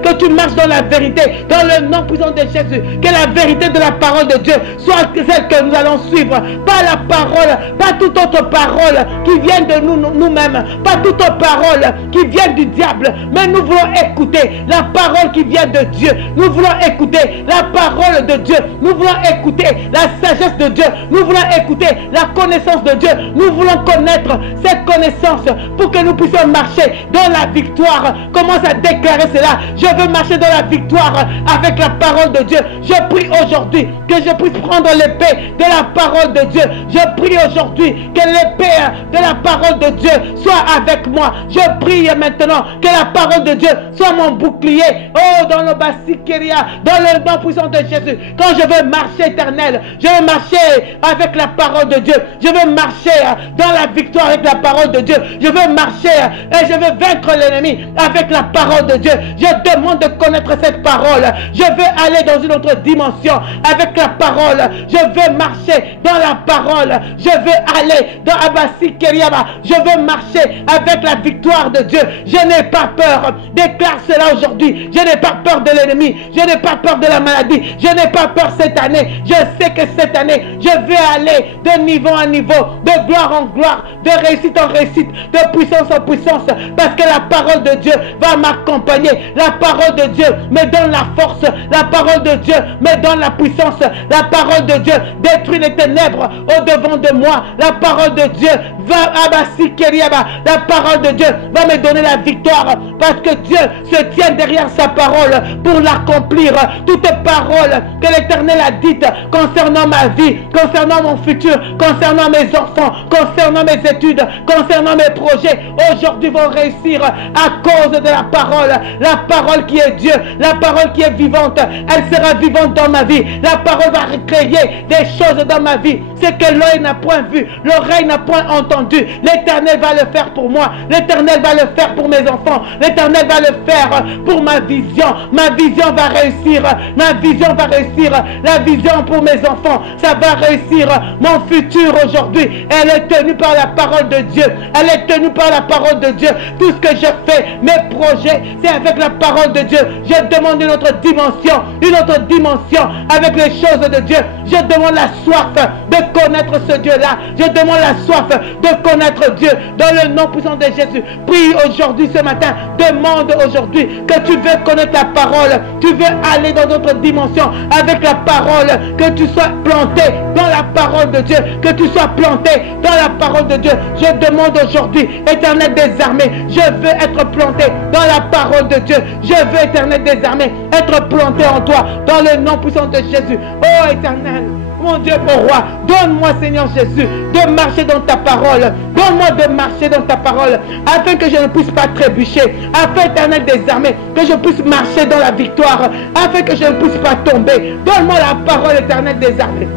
que tu marches dans la vérité, dans le nom puissant de Jésus, que la vérité de la parole de Dieu soit celle que nous allons suivre, pas la parole, pas toute autre parole qui vient de nous-mêmes, pas toute parole qui vient du diable, mais nous voulons écouter la parole qui vient de Dieu. Nous voulons écouter la parole de Dieu. Nous voulons écouter la sagesse de Dieu. Nous voulons écouter la connaissance de Dieu. Nous voulons connaître cette connaissance pour que nous puissions marcher dans la victoire. Commence à déclarer cela. Je veux marcher dans la victoire avec la parole de Dieu. Je prie aujourd'hui que je puisse prendre l'épée de la parole de Dieu. Je prie aujourd'hui que l'épée de la parole de Dieu soit avec moi. Je prie maintenant que la parole de Dieu soit mon bouclier. Oh, dans le bassikeria, dans le nom puissant de Jésus. Quand je veux marcher éternel, je veux marcher avec la parole de Dieu. Je veux marcher dans la victoire avec la parole de Dieu. Je veux marcher et je veux vaincre l'ennemi avec la parole de Dieu. Je demande de connaître cette parole. Je veux aller dans une autre dimension avec la parole. Je veux marcher dans la parole. Je veux aller dans Abasikeriaba. Je veux marcher avec la victoire de Dieu. Je n'ai pas peur. Déclare cela aujourd'hui. Je n'ai pas peur de l'ennemi. Je n'ai pas peur de la maladie. Je n'ai pas peur cette année. Je sais que cette année, je vais aller de niveau en niveau, de gloire en gloire, de réussite en réussite, de puissance en puissance. Parce que la parole de Dieu va m'accompagner. La parole de Dieu me donne la force. La parole de Dieu me donne la puissance. La parole de Dieu détruit les ténèbres au devant de moi. La parole de Dieu va Abasikeriaba. La parole de Dieu va me donner la victoire. Parce que Dieu se tient derrière sa parole pour l'accomplir. Toute parole que l'Éternel a dite concernant ma vie, concernant mon futur, concernant mes enfants, concernant mes études, concernant mes projets, aujourd'hui vont réussir à cause de la parole qui est Dieu, la parole qui est vivante. Elle sera vivante dans ma vie. La parole va recréer des choses dans ma vie. C'est que l'œil n'a point vu, l'oreille n'a point entendu. L'Éternel va le faire pour moi. L'Éternel va le faire pour mes enfants. L'Éternel va le faire pour ma vision. Ma vision va réussir. Ma vision va réussir. La vision pour mes enfants, ça va réussir. Mon futur aujourd'hui, elle est tenue par la parole de Dieu. Elle est tenue par la parole de Dieu. Tout ce que je fais, mes projets, c'est avec la parole parole de Dieu, je demande une autre dimension avec les choses de Dieu. Je demande la soif de connaître ce Dieu-là. Je demande la soif de connaître Dieu dans le nom puissant de Jésus. Prie aujourd'hui, ce matin. Demande aujourd'hui que tu veux connaître la parole. Tu veux aller dans d'autres dimensions avec la parole. Que tu sois planté dans la parole de Dieu. Que tu sois planté dans la parole de Dieu. Je demande aujourd'hui, Éternel des armées, je veux être planté dans la parole de Dieu. Je veux, Éternel des armées, être planté en toi dans le nom puissant de Jésus. Oh Éternel, mon Dieu, mon roi, donne-moi, Seigneur Jésus, de marcher dans ta parole. Donne-moi de marcher dans ta parole, afin que je ne puisse pas trébucher, afin, Éternel des armées, que je puisse marcher dans la victoire, afin que je ne puisse pas tomber. Donne-moi la parole, Éternel des armées,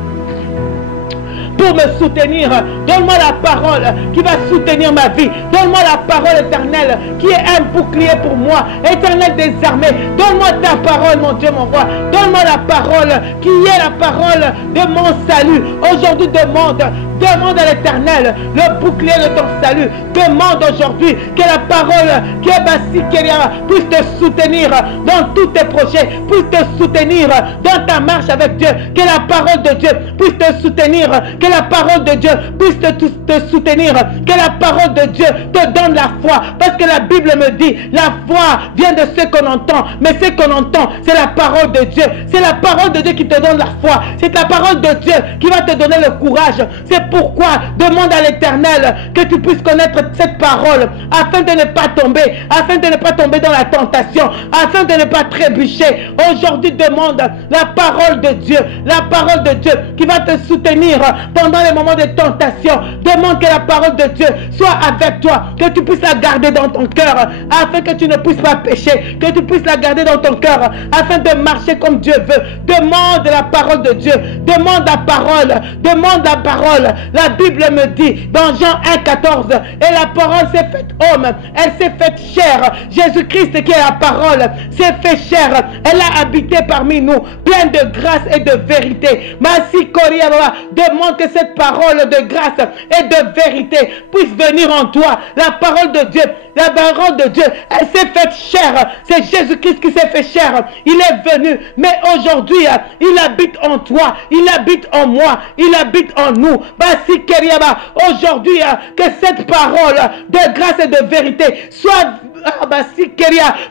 pour me soutenir. Donne-moi la parole qui va soutenir ma vie. Donne-moi la parole éternelle qui est un bouclier pour moi. Éternel des armées, donne-moi ta parole, mon Dieu, mon roi. Donne-moi la parole qui est la parole de mon salut. Aujourd'hui, demande à l'Éternel le bouclier de ton salut. Demande aujourd'hui que la parole qui est Bassi Kéria puisse te soutenir dans tous tes projets, puisse te soutenir dans ta marche avec Dieu. Que la parole de Dieu puisse te soutenir. Que la parole de Dieu puisse te soutenir. Que la parole de Dieu te donne la foi. Parce que la Bible me dit, la foi vient de ce qu'on entend. Mais ce qu'on entend, c'est la parole de Dieu. C'est la parole de Dieu qui te donne la foi. C'est la parole de Dieu qui va te donner le courage. C'est pourquoi demande à l'Éternel que tu puisses connaître cette parole afin de ne pas tomber, afin de ne pas tomber dans la tentation, afin de ne pas trébucher. Aujourd'hui, demande la parole de Dieu, la parole de Dieu qui va te soutenir pendant les moments de tentation. Demande que la parole de Dieu soit avec toi, que tu puisses la garder dans ton cœur afin que tu ne puisses pas pécher, que tu puisses la garder dans ton cœur afin de marcher comme Dieu veut. Demande la parole de Dieu, demande la parole, demande la parole. La Bible me dit dans Jean 1,14, et la parole s'est faite homme, elle s'est faite chair. Jésus-Christ qui est la parole s'est fait chair, elle a habité parmi nous, pleine de grâce et de vérité. Masi Koriaba, demande que cette parole de grâce et de vérité puisse venir en toi. La parole de Dieu, la parole de Dieu, elle s'est faite chair. C'est Jésus-Christ qui s'est fait chair. Il est venu, mais aujourd'hui, il habite en toi, il habite en moi, il habite en nous. Basi Keriaba, aujourd'hui, que cette parole de grâce et de vérité soit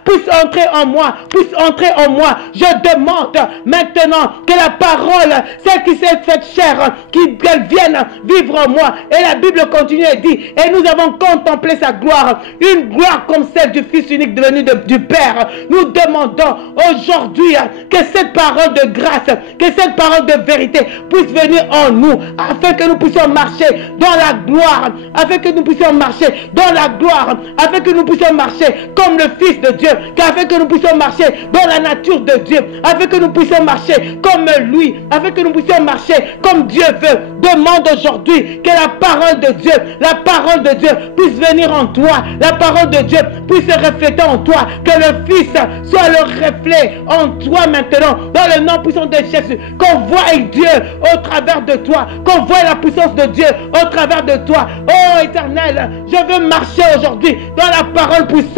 puisse entrer en moi, puisse entrer en moi. Je demande maintenant que la parole, celle qui s'est faite chair, qu'elle vienne vivre en moi. Et la Bible continue et dit, et nous avons contemplé sa gloire, une gloire comme celle du Fils unique devenu du Père. Nous demandons aujourd'hui que cette parole de grâce, que cette parole de vérité puisse venir en nous, afin que nous puissions marcher dans la gloire, afin que nous puissions marcher dans la gloire, afin que nous puissions marcher comme le Fils de Dieu, afin que nous puissions marcher dans la nature de Dieu, afin que nous puissions marcher comme lui, afin que nous puissions marcher comme Dieu veut. Demande aujourd'hui que la parole de Dieu puisse venir en toi, la parole de Dieu puisse se refléter en toi, que le Fils soit le reflet en toi maintenant, dans le nom puissant de Jésus, qu'on voie Dieu au travers de toi, qu'on voie la puissance de Dieu au travers de toi. Oh Éternel, je veux marcher aujourd'hui dans la parole puissante.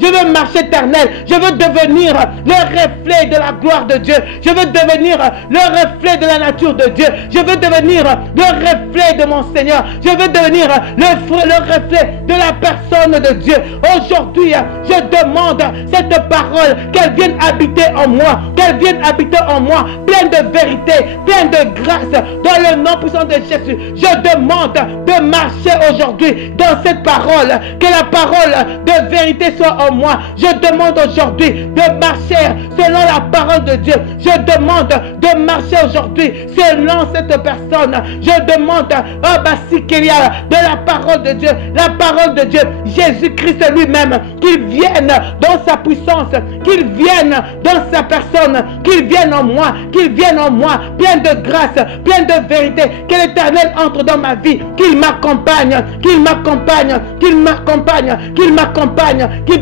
Je veux marcher, Éternel. Je veux devenir le reflet de la gloire de Dieu. Je veux devenir le reflet de la nature de Dieu. Je veux devenir le reflet de mon Seigneur. Je veux devenir le reflet de la personne de Dieu. Aujourd'hui, je demande cette parole, qu'elle vienne habiter en moi, qu'elle vienne habiter en moi, pleine de vérité, pleine de grâce, dans le nom puissant de Jésus. Je demande de marcher aujourd'hui dans cette parole, que la parole de vérité soit en moi. Je demande aujourd'hui de marcher selon la parole de Dieu. Je demande de marcher aujourd'hui selon cette personne. Je demande de la parole de Dieu, la parole de Dieu, Jésus-Christ lui-même, qu'il vienne dans sa puissance, qu'il vienne dans sa personne, qu'il vienne en moi, plein de grâce, plein de vérité, que l'Éternel entre dans ma vie, qu'il m'accompagne, qu'il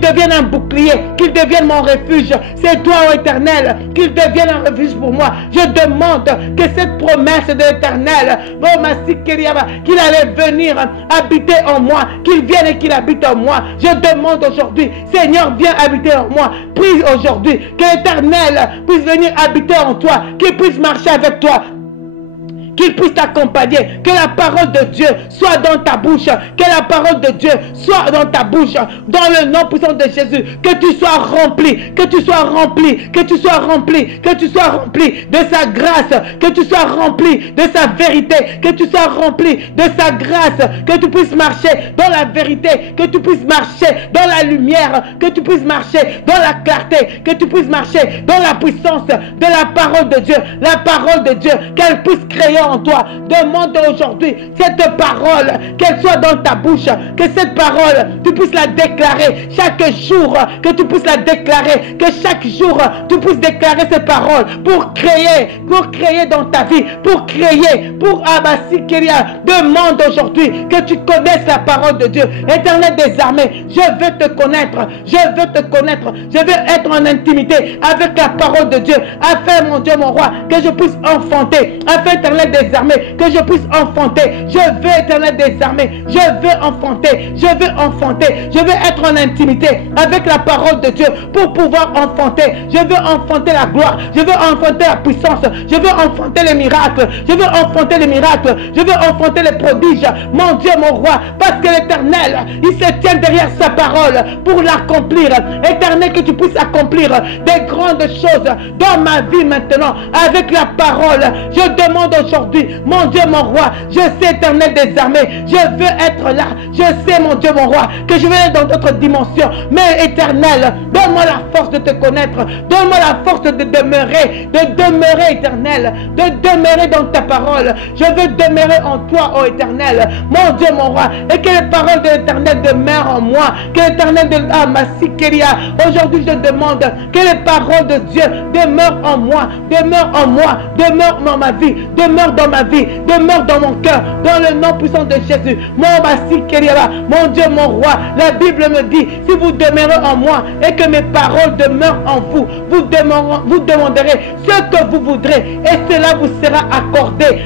devienne un bouclier, qu'il devienne mon refuge. C'est toi, ô Éternel, qu'il devienne un refuge pour moi. Je demande que cette promesse de l'Éternel, qu'il allait venir habiter en moi, qu'il vienne et qu'il habite en moi. Je demande aujourd'hui aujourd'hui, Seigneur, viens habiter en moi. Prie aujourd'hui que l'Éternel puisse venir habiter en toi, qu'il puisse marcher avec toi, qu'il puisse t'accompagner, que la parole de Dieu soit dans ta bouche, que la parole de Dieu soit dans ta bouche, dans le nom puissant de Jésus, que tu sois rempli, que tu sois rempli, que tu sois rempli, que tu sois rempli de sa grâce, que tu sois rempli de sa vérité, que tu sois rempli de sa grâce, que tu puisses marcher dans la vérité, que tu puisses marcher dans la lumière, que tu puisses marcher dans la clarté, que tu puisses marcher dans la puissance de la parole de Dieu, la parole de Dieu, qu'elle puisse créer en toi. Demande aujourd'hui cette parole, qu'elle soit dans ta bouche, que cette parole, tu puisses la déclarer chaque jour, que tu puisses la déclarer, que chaque jour, tu puisses déclarer ces paroles pour créer dans ta vie, pour créer, pour Abasikeria. Demande aujourd'hui que tu connaisses la parole de Dieu. Éternel des armées, je veux te connaître, je veux te connaître, je veux être en intimité avec la parole de Dieu, afin, mon Dieu, mon roi, que je puisse enfanter, afin, Éternel des armées, que je puisse enfanter. Je veux, Éternel des armées, je veux enfanter, je veux enfanter, je veux être en intimité avec la parole de Dieu pour pouvoir enfanter. Je veux enfanter la gloire, je veux enfanter la puissance, je veux enfanter les miracles, je veux enfanter les miracles, je veux enfanter les prodiges, mon Dieu, mon roi, parce que l'Éternel, il se tient derrière sa parole pour l'accomplir. Éternel, que tu puisses accomplir des grandes choses dans ma vie maintenant avec la parole. Je demande aujourd'hui, mon Dieu, mon roi, je sais, Éternel des armées, je veux être là, je sais, mon Dieu, mon roi, que je vais être dans d'autres dimensions, mais Éternel, donne-moi la force de te connaître, donne-moi la force de demeurer, Éternel, de demeurer dans ta parole. Je veux demeurer en toi, ô Éternel, mon Dieu, mon roi, et que les paroles de l'Éternel demeurent en moi, que l'Éternel de Masikeria, aujourd'hui je demande que les paroles de Dieu demeurent en moi, demeurent dans ma vie, demeure dans ma vie, demeure dans mon cœur, dans le nom puissant de Jésus. Mon Dieu, mon roi, la Bible me dit, si vous demeurez en moi et que mes paroles demeurent en vous, vous demanderez ce que vous voudrez et cela vous sera accordé.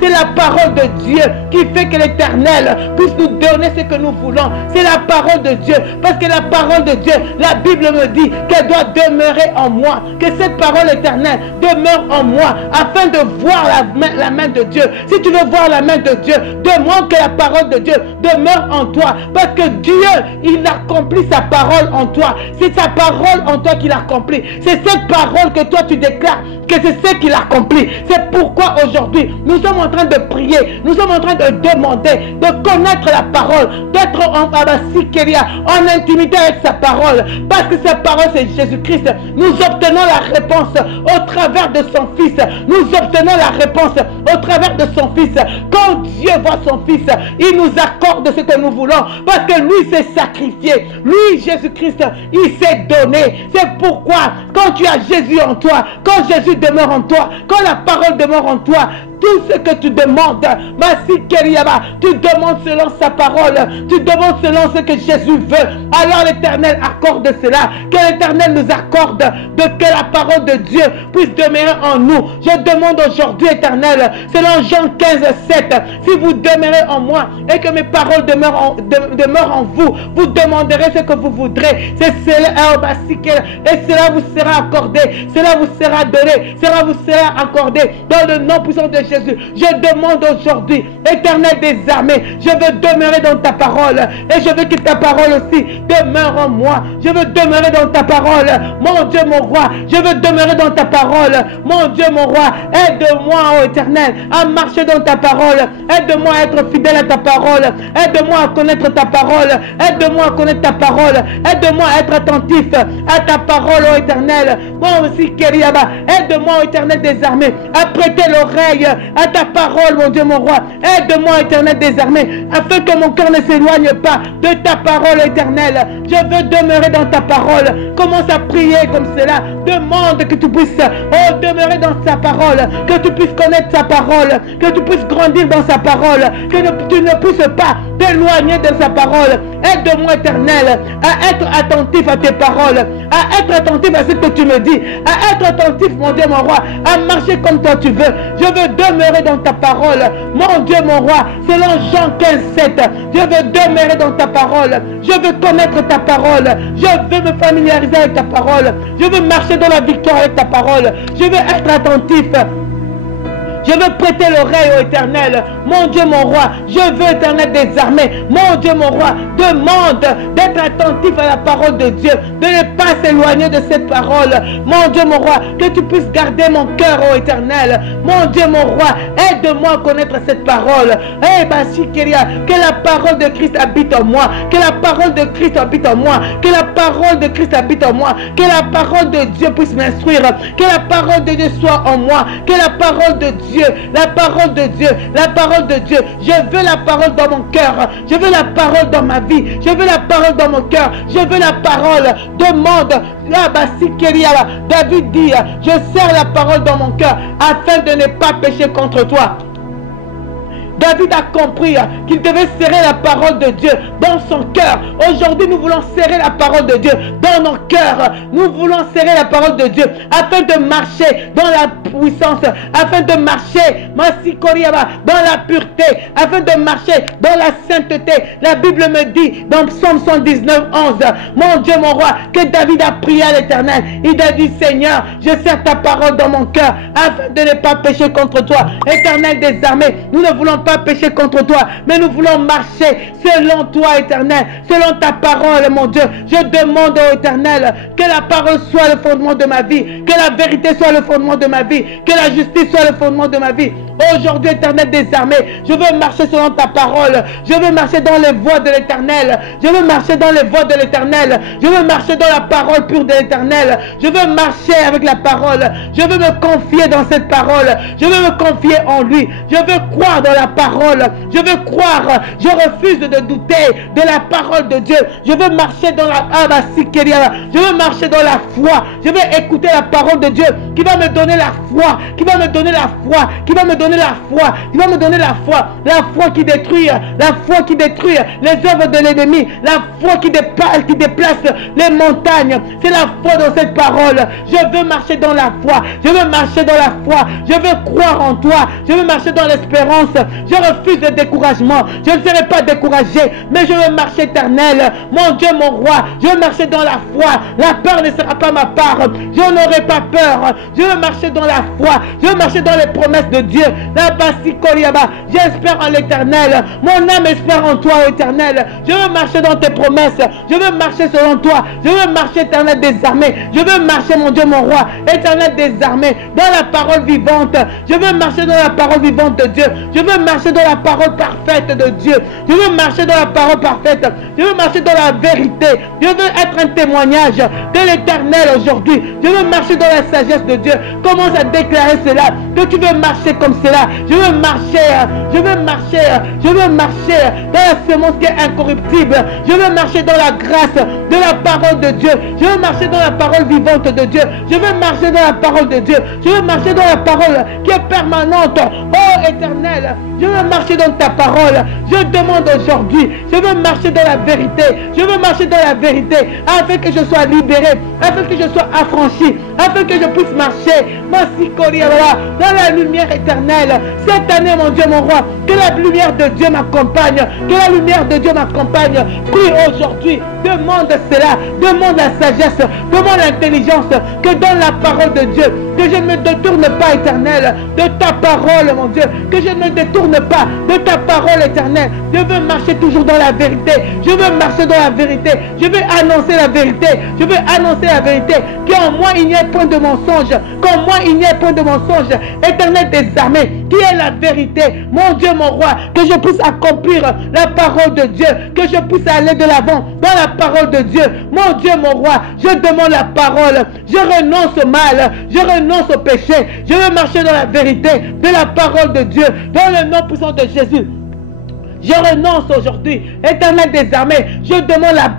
C'est la parole de Dieu qui fait que l'Éternel puisse nous donner ce que nous voulons. C'est la parole de Dieu, parce que la parole de Dieu, la Bible me dit qu'elle doit demeurer en moi, que cette parole éternelle demeure en moi, afin de voir la main de Dieu. Si tu veux voir la main de Dieu, demande que la parole de Dieu demeure en toi, parce que Dieu, il accomplit sa parole en toi. C'est sa parole en toi qu'il accomplit. C'est cette parole que toi tu déclares que c'est ce qu'il accomplit. C'est pourquoi aujourd'hui nous sommes en train de prier, nous sommes en train de demander de connaître la parole, d'être en intimité avec sa parole, parce que sa parole c'est Jésus-Christ. Nous obtenons la réponse au travers de son Fils. Nous obtenons la réponse au travers de son Fils. Quand Dieu voit son Fils, il nous accorde ce que nous voulons, parce que lui s'est sacrifié. Lui, Jésus-Christ, il s'est donné. C'est pourquoi quand tu as Jésus en toi, quand Jésus demeure en toi, quand la parole demeure en toi, tout ce que tu demandes, tu demandes selon sa parole, tu demandes selon ce que Jésus veut. Alors l'Éternel accorde cela, que l'Éternel nous accorde que la parole de Dieu puisse demeurer en nous. Je demande aujourd'hui, Éternel, selon Jean 15:7, si vous demeurez en moi et que mes paroles demeurent en vous, vous demanderez ce que vous voudrez. C'est cela, et cela vous sera accordé, cela vous sera donné, cela vous sera accordé dans le nom puissant de Jésus. Je demande aujourd'hui, Éternel des armées, je veux demeurer dans ta parole et je veux que ta parole aussi demeure en moi. Je veux demeurer dans ta parole, mon Dieu, mon roi. Je veux demeurer dans ta parole, mon Dieu, mon roi. Aide-moi, ô Éternel, à marcher dans ta parole. Aide-moi à être fidèle à ta parole. Aide-moi à connaître ta parole. Aide-moi à connaître ta parole. Aide-moi à être attentif à ta parole, ô Éternel. Moi aussi, Kériaba, aide-moi, ô Éternel des armées, à prêter l'oreille à ta parole, mon Dieu, mon roi. Aide-moi, Éternel des armées, afin que mon cœur ne s'éloigne pas de ta parole, éternelle. Je veux demeurer dans ta parole. Commence à prier comme cela. Demande que tu puisses demeurer dans sa parole, que tu puisses connaître sa parole, que tu puisses grandir dans sa parole, que tu ne puisses pas t'éloigner de sa parole. Aide-moi, éternel, à être attentif à tes paroles, à être attentif à ce que tu me dis, à être attentif, mon Dieu, mon roi, à marcher comme toi tu veux. Je veux demeurer dans ta parole, mon Dieu, mon roi, selon Jean 15, 7. Je veux demeurer dans ta parole. Je veux connaître ta parole. Je veux me familiariser avec ta parole. Je veux marcher dans la victoire avec ta parole. Je veux être attentif. Je veux prêter l'oreille au Éternel. Mon Dieu, mon roi, je veux, Éternel des armées. Mon Dieu, mon roi, demande d'être attentif à la parole de Dieu, de ne pas s'éloigner de cette parole. Mon Dieu, mon roi, que tu puisses garder mon cœur, ô Éternel. Mon Dieu, mon roi, aide-moi à connaître cette parole. Que la parole de Christ habite en moi. Que la parole de Christ habite en moi. Que la parole de Christ habite en moi. Que la parole de Dieu puisse m'instruire. Que la parole de Dieu soit en moi. Que la parole de Dieu, la parole de Dieu, la parole de Dieu. Je veux la parole dans mon cœur. Je veux la parole dans ma vie. Je veux la parole dans mon cœur. Je veux la parole. Demande. David dit, je serre la parole dans mon cœur afin de ne pas pécher contre toi. David a compris qu'il devait serrer la parole de Dieu dans son cœur. Aujourd'hui, nous voulons serrer la parole de Dieu dans nos cœurs. Nous voulons serrer la parole de Dieu afin de marcher dans la puissance, afin de marcher dans la pureté, afin de marcher dans la sainteté. La Bible me dit dans Psaume 119, 11, mon Dieu, mon roi, que David a prié à l'Éternel. Il a dit, Seigneur, je serre ta parole dans mon cœur afin de ne pas pécher contre toi. Éternel des armées, nous ne voulons pas pécher contre toi, mais nous voulons marcher selon toi, Éternel, selon ta parole, mon Dieu. Je demande au Éternel que la parole soit le fondement de ma vie, que la vérité soit le fondement de ma vie, que la justice soit le fondement de ma vie. Aujourd'hui, Éternel des armées, je veux marcher selon ta parole. Je veux marcher dans les voies de l'Éternel. Je veux marcher dans les voies de l'Éternel. Je veux marcher dans la parole pure de l'Éternel. Je veux marcher avec la parole. Je veux me confier dans cette parole. Je veux me confier en lui. Je veux croire dans la parole. Je veux croire. Je refuse de douter de la parole de Dieu. Je veux marcher dans la je veux marcher dans la foi. Je veux écouter la parole de Dieu qui va me donner la foi, qui va me donner la foi, qui va me donner la foi, qui va me donner la foi qui détruit, la foi qui détruit les œuvres de l'ennemi, la foi qui déplace les montagnes. C'est la foi dans cette parole. Je veux marcher dans la foi, je veux marcher dans la foi, je veux croire en toi, je veux marcher dans l'espérance. Je refuse le découragement, je ne serai pas découragé, mais je veux marcher, Éternel, mon Dieu, mon roi. Je veux marcher dans la foi. La peur ne sera pas ma part. Je n'aurai pas peur. Je veux marcher dans la foi. Je veux marcher dans les promesses de Dieu. J'espère en l'Éternel. Mon âme espère en toi, Éternel. Je veux marcher dans tes promesses. Je veux marcher selon toi. Je veux marcher, Éternel des armées. Je veux marcher, mon Dieu, mon roi, Éternel des armées, dans la parole vivante. Je veux marcher dans la parole vivante de Dieu. Je veux marcher dans la parole parfaite de Dieu. Je veux marcher dans la parole parfaite. Je veux marcher dans la vérité. Je veux être un témoignage de l'Éternel aujourd'hui. Je veux marcher dans la sagesse de Dieu. Commence à déclarer cela, que tu veux marcher comme cela. Je veux marcher, je veux marcher, je veux marcher dans la semence qui est incorruptible. Je veux marcher dans la grâce de la parole de Dieu. Je veux marcher dans la parole vivante de Dieu. Je veux marcher dans la parole de Dieu. Je veux marcher dans la parole qui est permanente. Oh Éternel, je veux marcher dans ta parole. Je demande aujourd'hui, je veux marcher dans la vérité. Je veux marcher dans la vérité afin que je sois libéré, afin que je sois affranchi, afin que je puisse marcher dans la lumière éternelle. Cette année, mon Dieu, mon roi, que la lumière de Dieu m'accompagne, que la lumière de Dieu m'accompagne. Prie aujourd'hui, demande cela, demande la sagesse, demande l'intelligence, que dans la parole de Dieu, que je ne me détourne pas, Éternel, de ta parole, mon Dieu, que je ne me détourne pas de ta parole, Éternel. Je veux marcher toujours dans la vérité, je veux marcher dans la vérité, je veux annoncer la vérité, je veux annoncer la vérité, qu'en moi il n'y ait point de mensonge, qu'en moi il n'y ait point de mensonge. Éternel des armées, qui est la vérité, mon Dieu, mon roi, que je puisse accomplir la parole de Dieu, que je puisse aller de l'avant dans la parole de Dieu. Mon Dieu, mon roi, je demande la parole, je renonce au mal, je renonce au péché, je veux marcher dans la vérité de la parole de Dieu, dans le nom puissant de Jésus. Je renonce aujourd'hui, Éternel des armées. Je demande la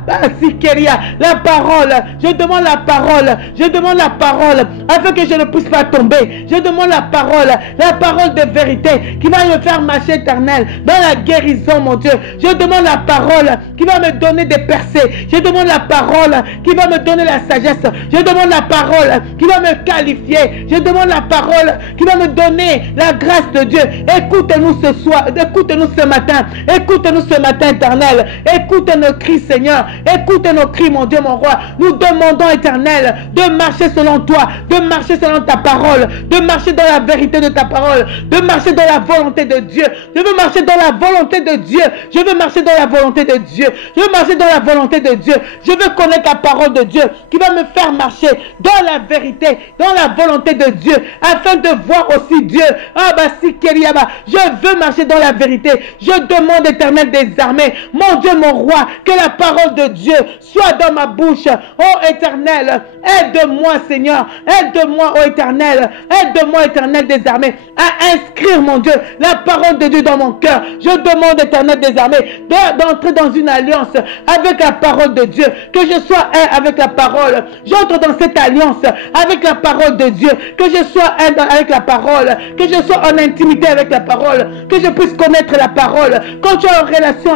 parole. Je demande la parole. Je demande la parole afin que je ne puisse pas tomber. Je demande la parole de vérité qui va me faire marcher, Éternel, dans la guérison, mon Dieu. Je demande la parole qui va me donner des percées. Je demande la parole qui va me donner la sagesse. Je demande la parole qui va me qualifier. Je demande la parole qui va me donner la grâce de Dieu. Écoute-nous ce soir, écoute-nous ce matin. Écoute-nous ce matin, éternel. Écoute nos cris, Seigneur. Écoute nos cris, mon Dieu, mon roi. Nous demandons, éternel, de marcher selon toi, de marcher selon ta parole, de marcher dans la vérité de ta parole, de marcher dans la volonté de Dieu. Je veux marcher dans la volonté de Dieu. Je veux marcher dans la volonté de Dieu. Je veux marcher dans la volonté de Dieu. Je veux connaître la parole de Dieu qui va me faire marcher dans la vérité, dans la volonté de Dieu, afin de voir aussi Dieu. Ah bah si Kériaba, je veux marcher dans la vérité. Je demande, éternel des armées, mon Dieu, mon roi, que la parole de Dieu soit dans ma bouche. Oh éternel, aide-moi, Seigneur. Aide-moi, oh éternel. Aide-moi, éternel des armées, à inscrire, mon Dieu, la parole de Dieu dans mon cœur. Je demande, éternel des armées, d'entrer dans une alliance avec la parole de Dieu. Que je sois un avec la parole. J'entre dans cette alliance avec la parole de Dieu. Que je sois un avec la parole. Que je sois en intimité avec la parole. Que je puisse connaître la parole. Quand tu es en relation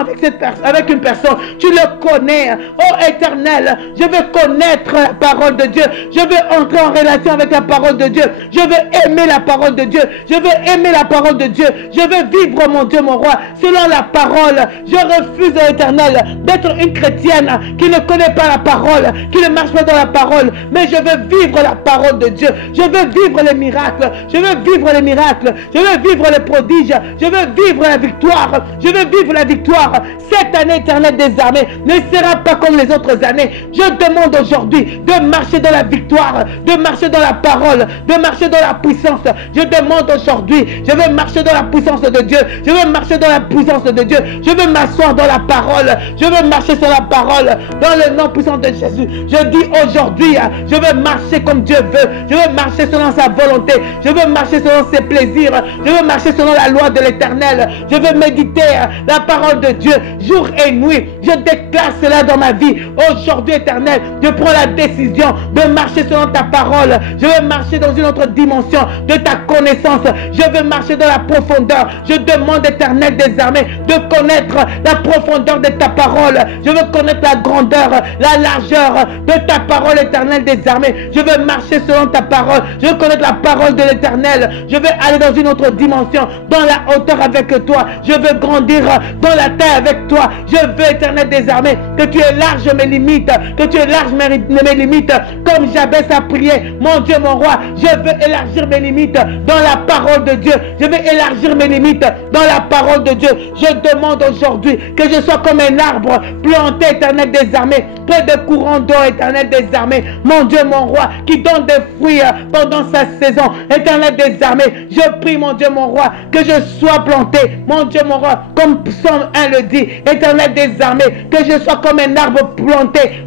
avec une personne, tu le connais. Oh éternel, je veux connaître la parole de Dieu. Je veux entrer en relation avec la parole de Dieu. Je veux aimer la parole de Dieu. Je veux aimer la parole de Dieu. Je veux vivre, mon Dieu, mon roi, selon la parole. Je refuse, éternel, d'être une chrétienne qui ne connaît pas la parole, qui ne marche pas dans la parole. Mais je veux vivre la parole de Dieu. Je veux vivre les miracles. Je veux vivre les miracles. Je veux vivre les prodiges. Je veux vivre la victoire. Je veux vivre la victoire. Cette année, éternelle des armées, ne sera pas comme les autres années. Je demande aujourd'hui de marcher dans la victoire, de marcher dans la parole, de marcher dans la puissance. Je demande aujourd'hui, je veux marcher dans la puissance de Dieu. Je veux marcher dans la puissance de Dieu. Je veux m'asseoir dans la parole. Je veux marcher sur la parole dans le nom puissant de Jésus. Je dis aujourd'hui, je veux marcher comme Dieu veut. Je veux marcher selon sa volonté. Je veux marcher selon ses plaisirs. Je veux marcher selon la loi de l'Éternel. Je veux méditer la parole de Dieu jour et nuit. Je déclare cela dans ma vie. Aujourd'hui, éternel, je prends la décision de marcher selon ta parole. Je veux marcher dans une autre dimension de ta connaissance. Je veux marcher dans la profondeur. Je demande, éternel des armées, de connaître la profondeur de ta parole. Je veux connaître la grandeur, la largeur de ta parole, éternelle des armées. Je veux marcher selon ta parole. Je veux connaître la parole de l'Éternel. Je veux aller dans une autre dimension, dans la hauteur avec toi. Je veux grandir dans la terre avec toi. Je veux, éternel des armées, que tu élarges mes limites, que tu élarges mes limites, comme Jabez a prié. Mon Dieu, mon roi, je veux élargir mes limites dans la parole de Dieu. Je veux élargir mes limites dans la parole de Dieu. Je demande aujourd'hui que je sois comme un arbre planté, éternel des armées, près de courants d'eau, éternel des armées. Mon Dieu, mon roi, qui donne des fruits pendant sa saison, éternel des armées. Je prie, mon Dieu, mon roi, que je sois planté, mon Dieu, mon roi, comme Psaume 1 le dit, éternel des armées, que je sois comme un arbre planté,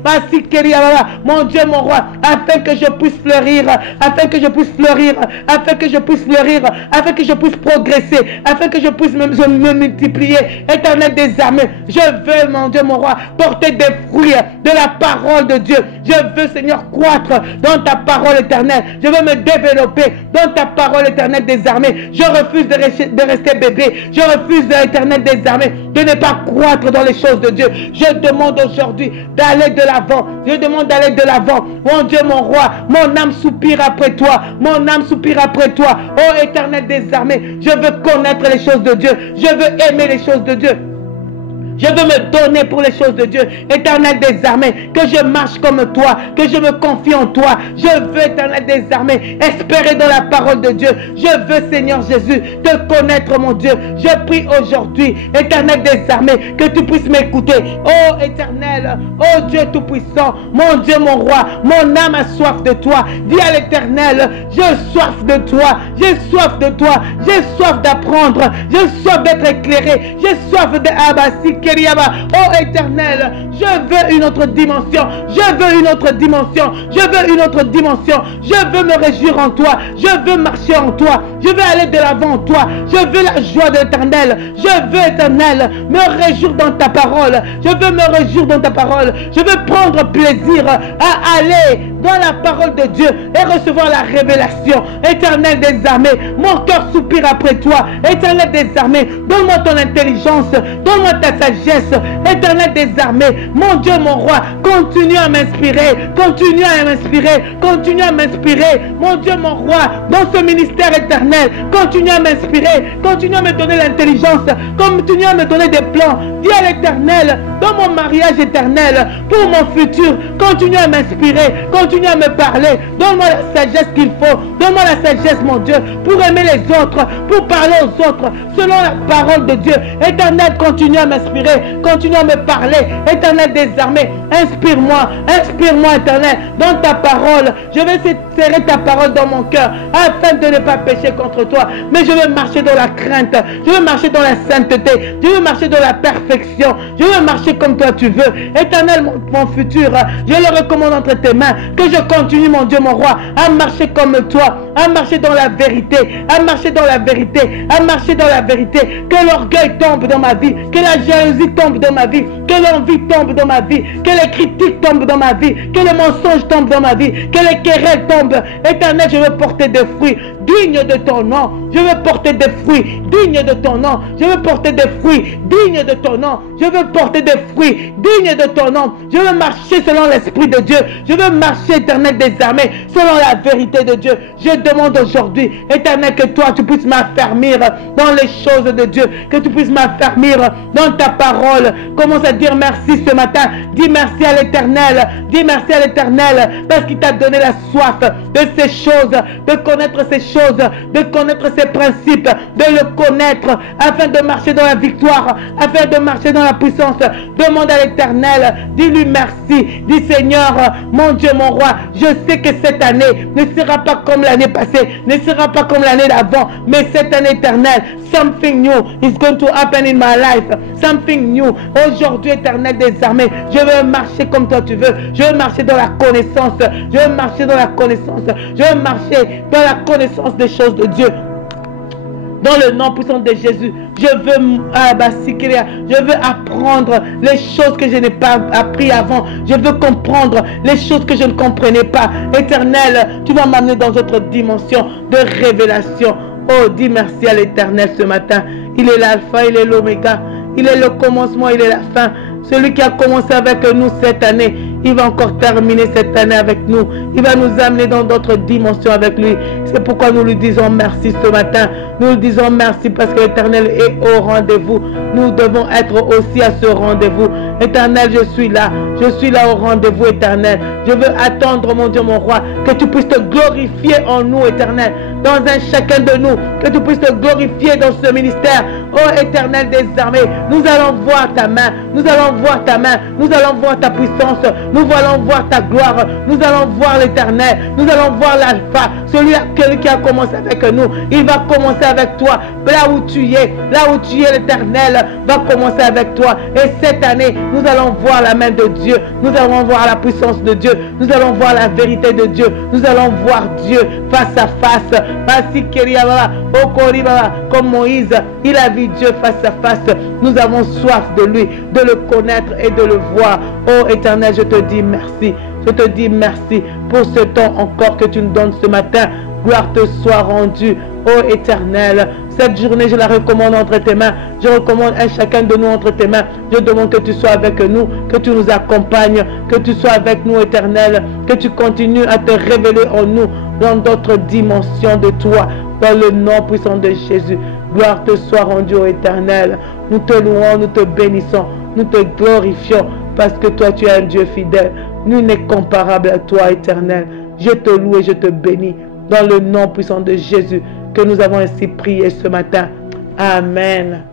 mon Dieu, mon roi, afin que je puisse fleurir, afin que je puisse fleurir, afin que je puisse fleurir, afin que je puisse progresser, afin que je puisse me multiplier, éternel des armées. Je veux, mon Dieu, mon roi, porter des fruits de la parole de Dieu. Je veux, Seigneur, croître dans ta parole éternelle. Je veux me développer dans ta parole éternelle des armées. Je refuse de rester bébé. Je refuse, éternel des armées, de ne pas croître dans les choses de Dieu. Je demande aujourd'hui d'aller de l'avant. Je demande d'aller de l'avant. Mon Dieu, mon roi, mon âme soupire après toi. Mon âme soupire après toi. Oh éternel des armées, je veux connaître les choses de Dieu. Je veux aimer les choses de Dieu. Je veux me donner pour les choses de Dieu. Éternel des armées, que je marche comme toi, que je me confie en toi. Je veux, éternel des armées, espérer dans la parole de Dieu. Je veux, Seigneur Jésus, te connaître, mon Dieu. Je prie aujourd'hui, éternel des armées, que tu puisses m'écouter. Oh éternel, oh Dieu tout-puissant, mon Dieu, mon roi, mon âme a soif de toi. Dis à l'Éternel, j'ai soif de toi, j'ai soif de toi, j'ai soif d'apprendre, j'ai soif d'être éclairé, j'ai soif de Abassi. Oh éternel, je veux une autre dimension, je veux une autre dimension, je veux une autre dimension, je veux me réjouir en toi, je veux marcher en toi, je veux aller de l'avant en toi, je veux la joie de l'Éternel, je veux, éternel, me réjouir dans ta parole, je veux me réjouir dans ta parole, je veux prendre plaisir à aller dans la parole de Dieu et recevoir la révélation. Éternel des armées, mon cœur soupire après toi. Éternel des armées, donne-moi ton intelligence, donne-moi ta sagesse. sagesse. Éternel des armées, mon Dieu, mon roi, continue à m'inspirer, continue à m'inspirer, continue à m'inspirer, mon Dieu, mon roi, dans ce ministère éternel, continue à m'inspirer, continue à me donner l'intelligence, continue à me donner des plans. Dis à l'Éternel, dans mon mariage éternel, pour mon futur, continue à m'inspirer, continue à me parler, donne-moi la sagesse qu'il faut, donne-moi la sagesse, mon Dieu, pour aimer les autres, pour parler aux autres, selon la parole de Dieu. Éternel, continue à m'inspirer, continue à me parler. Éternel des armées, inspire-moi, inspire-moi, Éternel, dans ta parole. Je vais serrer ta parole dans mon cœur, afin de ne pas pécher contre toi. Mais je veux marcher dans la crainte, je veux marcher dans la sainteté, je veux marcher dans la perfection, je veux marcher comme toi tu veux. Éternel, mon futur, je le recommande entre tes mains, que je continue, mon Dieu, mon roi, à marcher comme toi, à marcher dans la vérité, à marcher dans la vérité, à marcher dans la vérité. Que l'orgueil tombe dans ma vie, que la jalousie tombe dans ma vie, que l'envie tombe dans ma vie, que les critiques tombent dans ma vie, que les mensonges tombent dans ma vie, que les querelles tombent. Éternel, je veux porter des fruits dignes de ton nom. Je veux porter des fruits dignes de ton nom. Je veux porter des fruits dignes de ton nom. Je veux porter des fruits dignes de ton nom. Je veux marcher selon l'Esprit de Dieu. Je veux marcher, Éternel des armées, selon la vérité de Dieu. Je demande aujourd'hui, Éternel, que toi, tu puisses m'affermir dans les choses de Dieu. Que tu puisses m'affermir dans ta parole. Commence à dire merci ce matin. Dis merci à l'Éternel. Dis merci à l'Éternel parce qu'il t'a donné la soif de ces choses, de connaître ces choses, de connaître ces principes, de le connaître afin de marcher dans la victoire, afin de marcher dans la puissance. Demande à l'Éternel, dis-lui merci, dis Seigneur, mon Dieu, mon roi, je sais que cette année ne sera pas comme l'année passée, ne sera pas comme l'année d'avant, mais cette année éternelle, something new is going to happen in my life, something new. Aujourd'hui, Éternel des armées, je veux marcher comme toi tu veux, je veux marcher dans la connaissance, je veux marcher dans la connaissance, je veux marcher dans la connaissance des choses de Dieu. Dans le nom puissant de Jésus, je veux apprendre les choses que je n'ai pas appris avant. Je veux comprendre les choses que je ne comprenais pas. Éternel, tu vas m'amener dans notre dimension de révélation. Oh, dis merci à l'Éternel ce matin. Il est l'alpha, il est l'oméga. Il est le commencement, il est la fin. Celui qui a commencé avec nous cette année, il va encore terminer cette année avec nous. Il va nous amener dans d'autres dimensions avec lui. C'est pourquoi nous lui disons merci ce matin. Nous lui disons merci parce que l'Éternel est au rendez-vous. Nous devons être aussi à ce rendez-vous. Éternel, je suis là au rendez-vous, Éternel. Je veux attendre, mon Dieu, mon roi, que tu puisses te glorifier en nous, Éternel, dans un chacun de nous, que tu puisses te glorifier dans ce ministère. Oh Éternel des armées, nous allons voir ta main, nous allons voir ta main, nous allons voir ta puissance, nous allons voir ta gloire, nous allons voir l'Éternel, nous allons voir l'Alpha, celui qui a commencé avec nous, il va commencer avec toi, là où tu es l'Éternel va commencer avec toi. Et cette année, nous allons voir la main de Dieu, nous allons voir la puissance de Dieu, nous allons voir la vérité de Dieu, nous allons voir Dieu face à face. Comme Moïse, il a vu Dieu face à face. Nous avons soif de lui, de le connaître et de le voir. Oh Éternel, je te dis merci. Je te dis merci pour ce temps encore que tu nous donnes ce matin. Gloire te soit rendue. Oh Éternel, cette journée, je la recommande entre tes mains. Je recommande un chacun de nous entre tes mains. Je demande que tu sois avec nous, que tu nous accompagnes, que tu sois avec nous, Éternel, que tu continues à te révéler en nous dans d'autres dimensions de toi, dans le nom puissant de Jésus. Gloire te soit rendue, ô Éternel. Nous te louons, nous te bénissons, nous te glorifions, parce que toi, tu es un Dieu fidèle. Nul n'est comparable à toi, Éternel. Je te loue et je te bénis, dans le nom puissant de Jésus, que nous avons ainsi prié ce matin. Amen.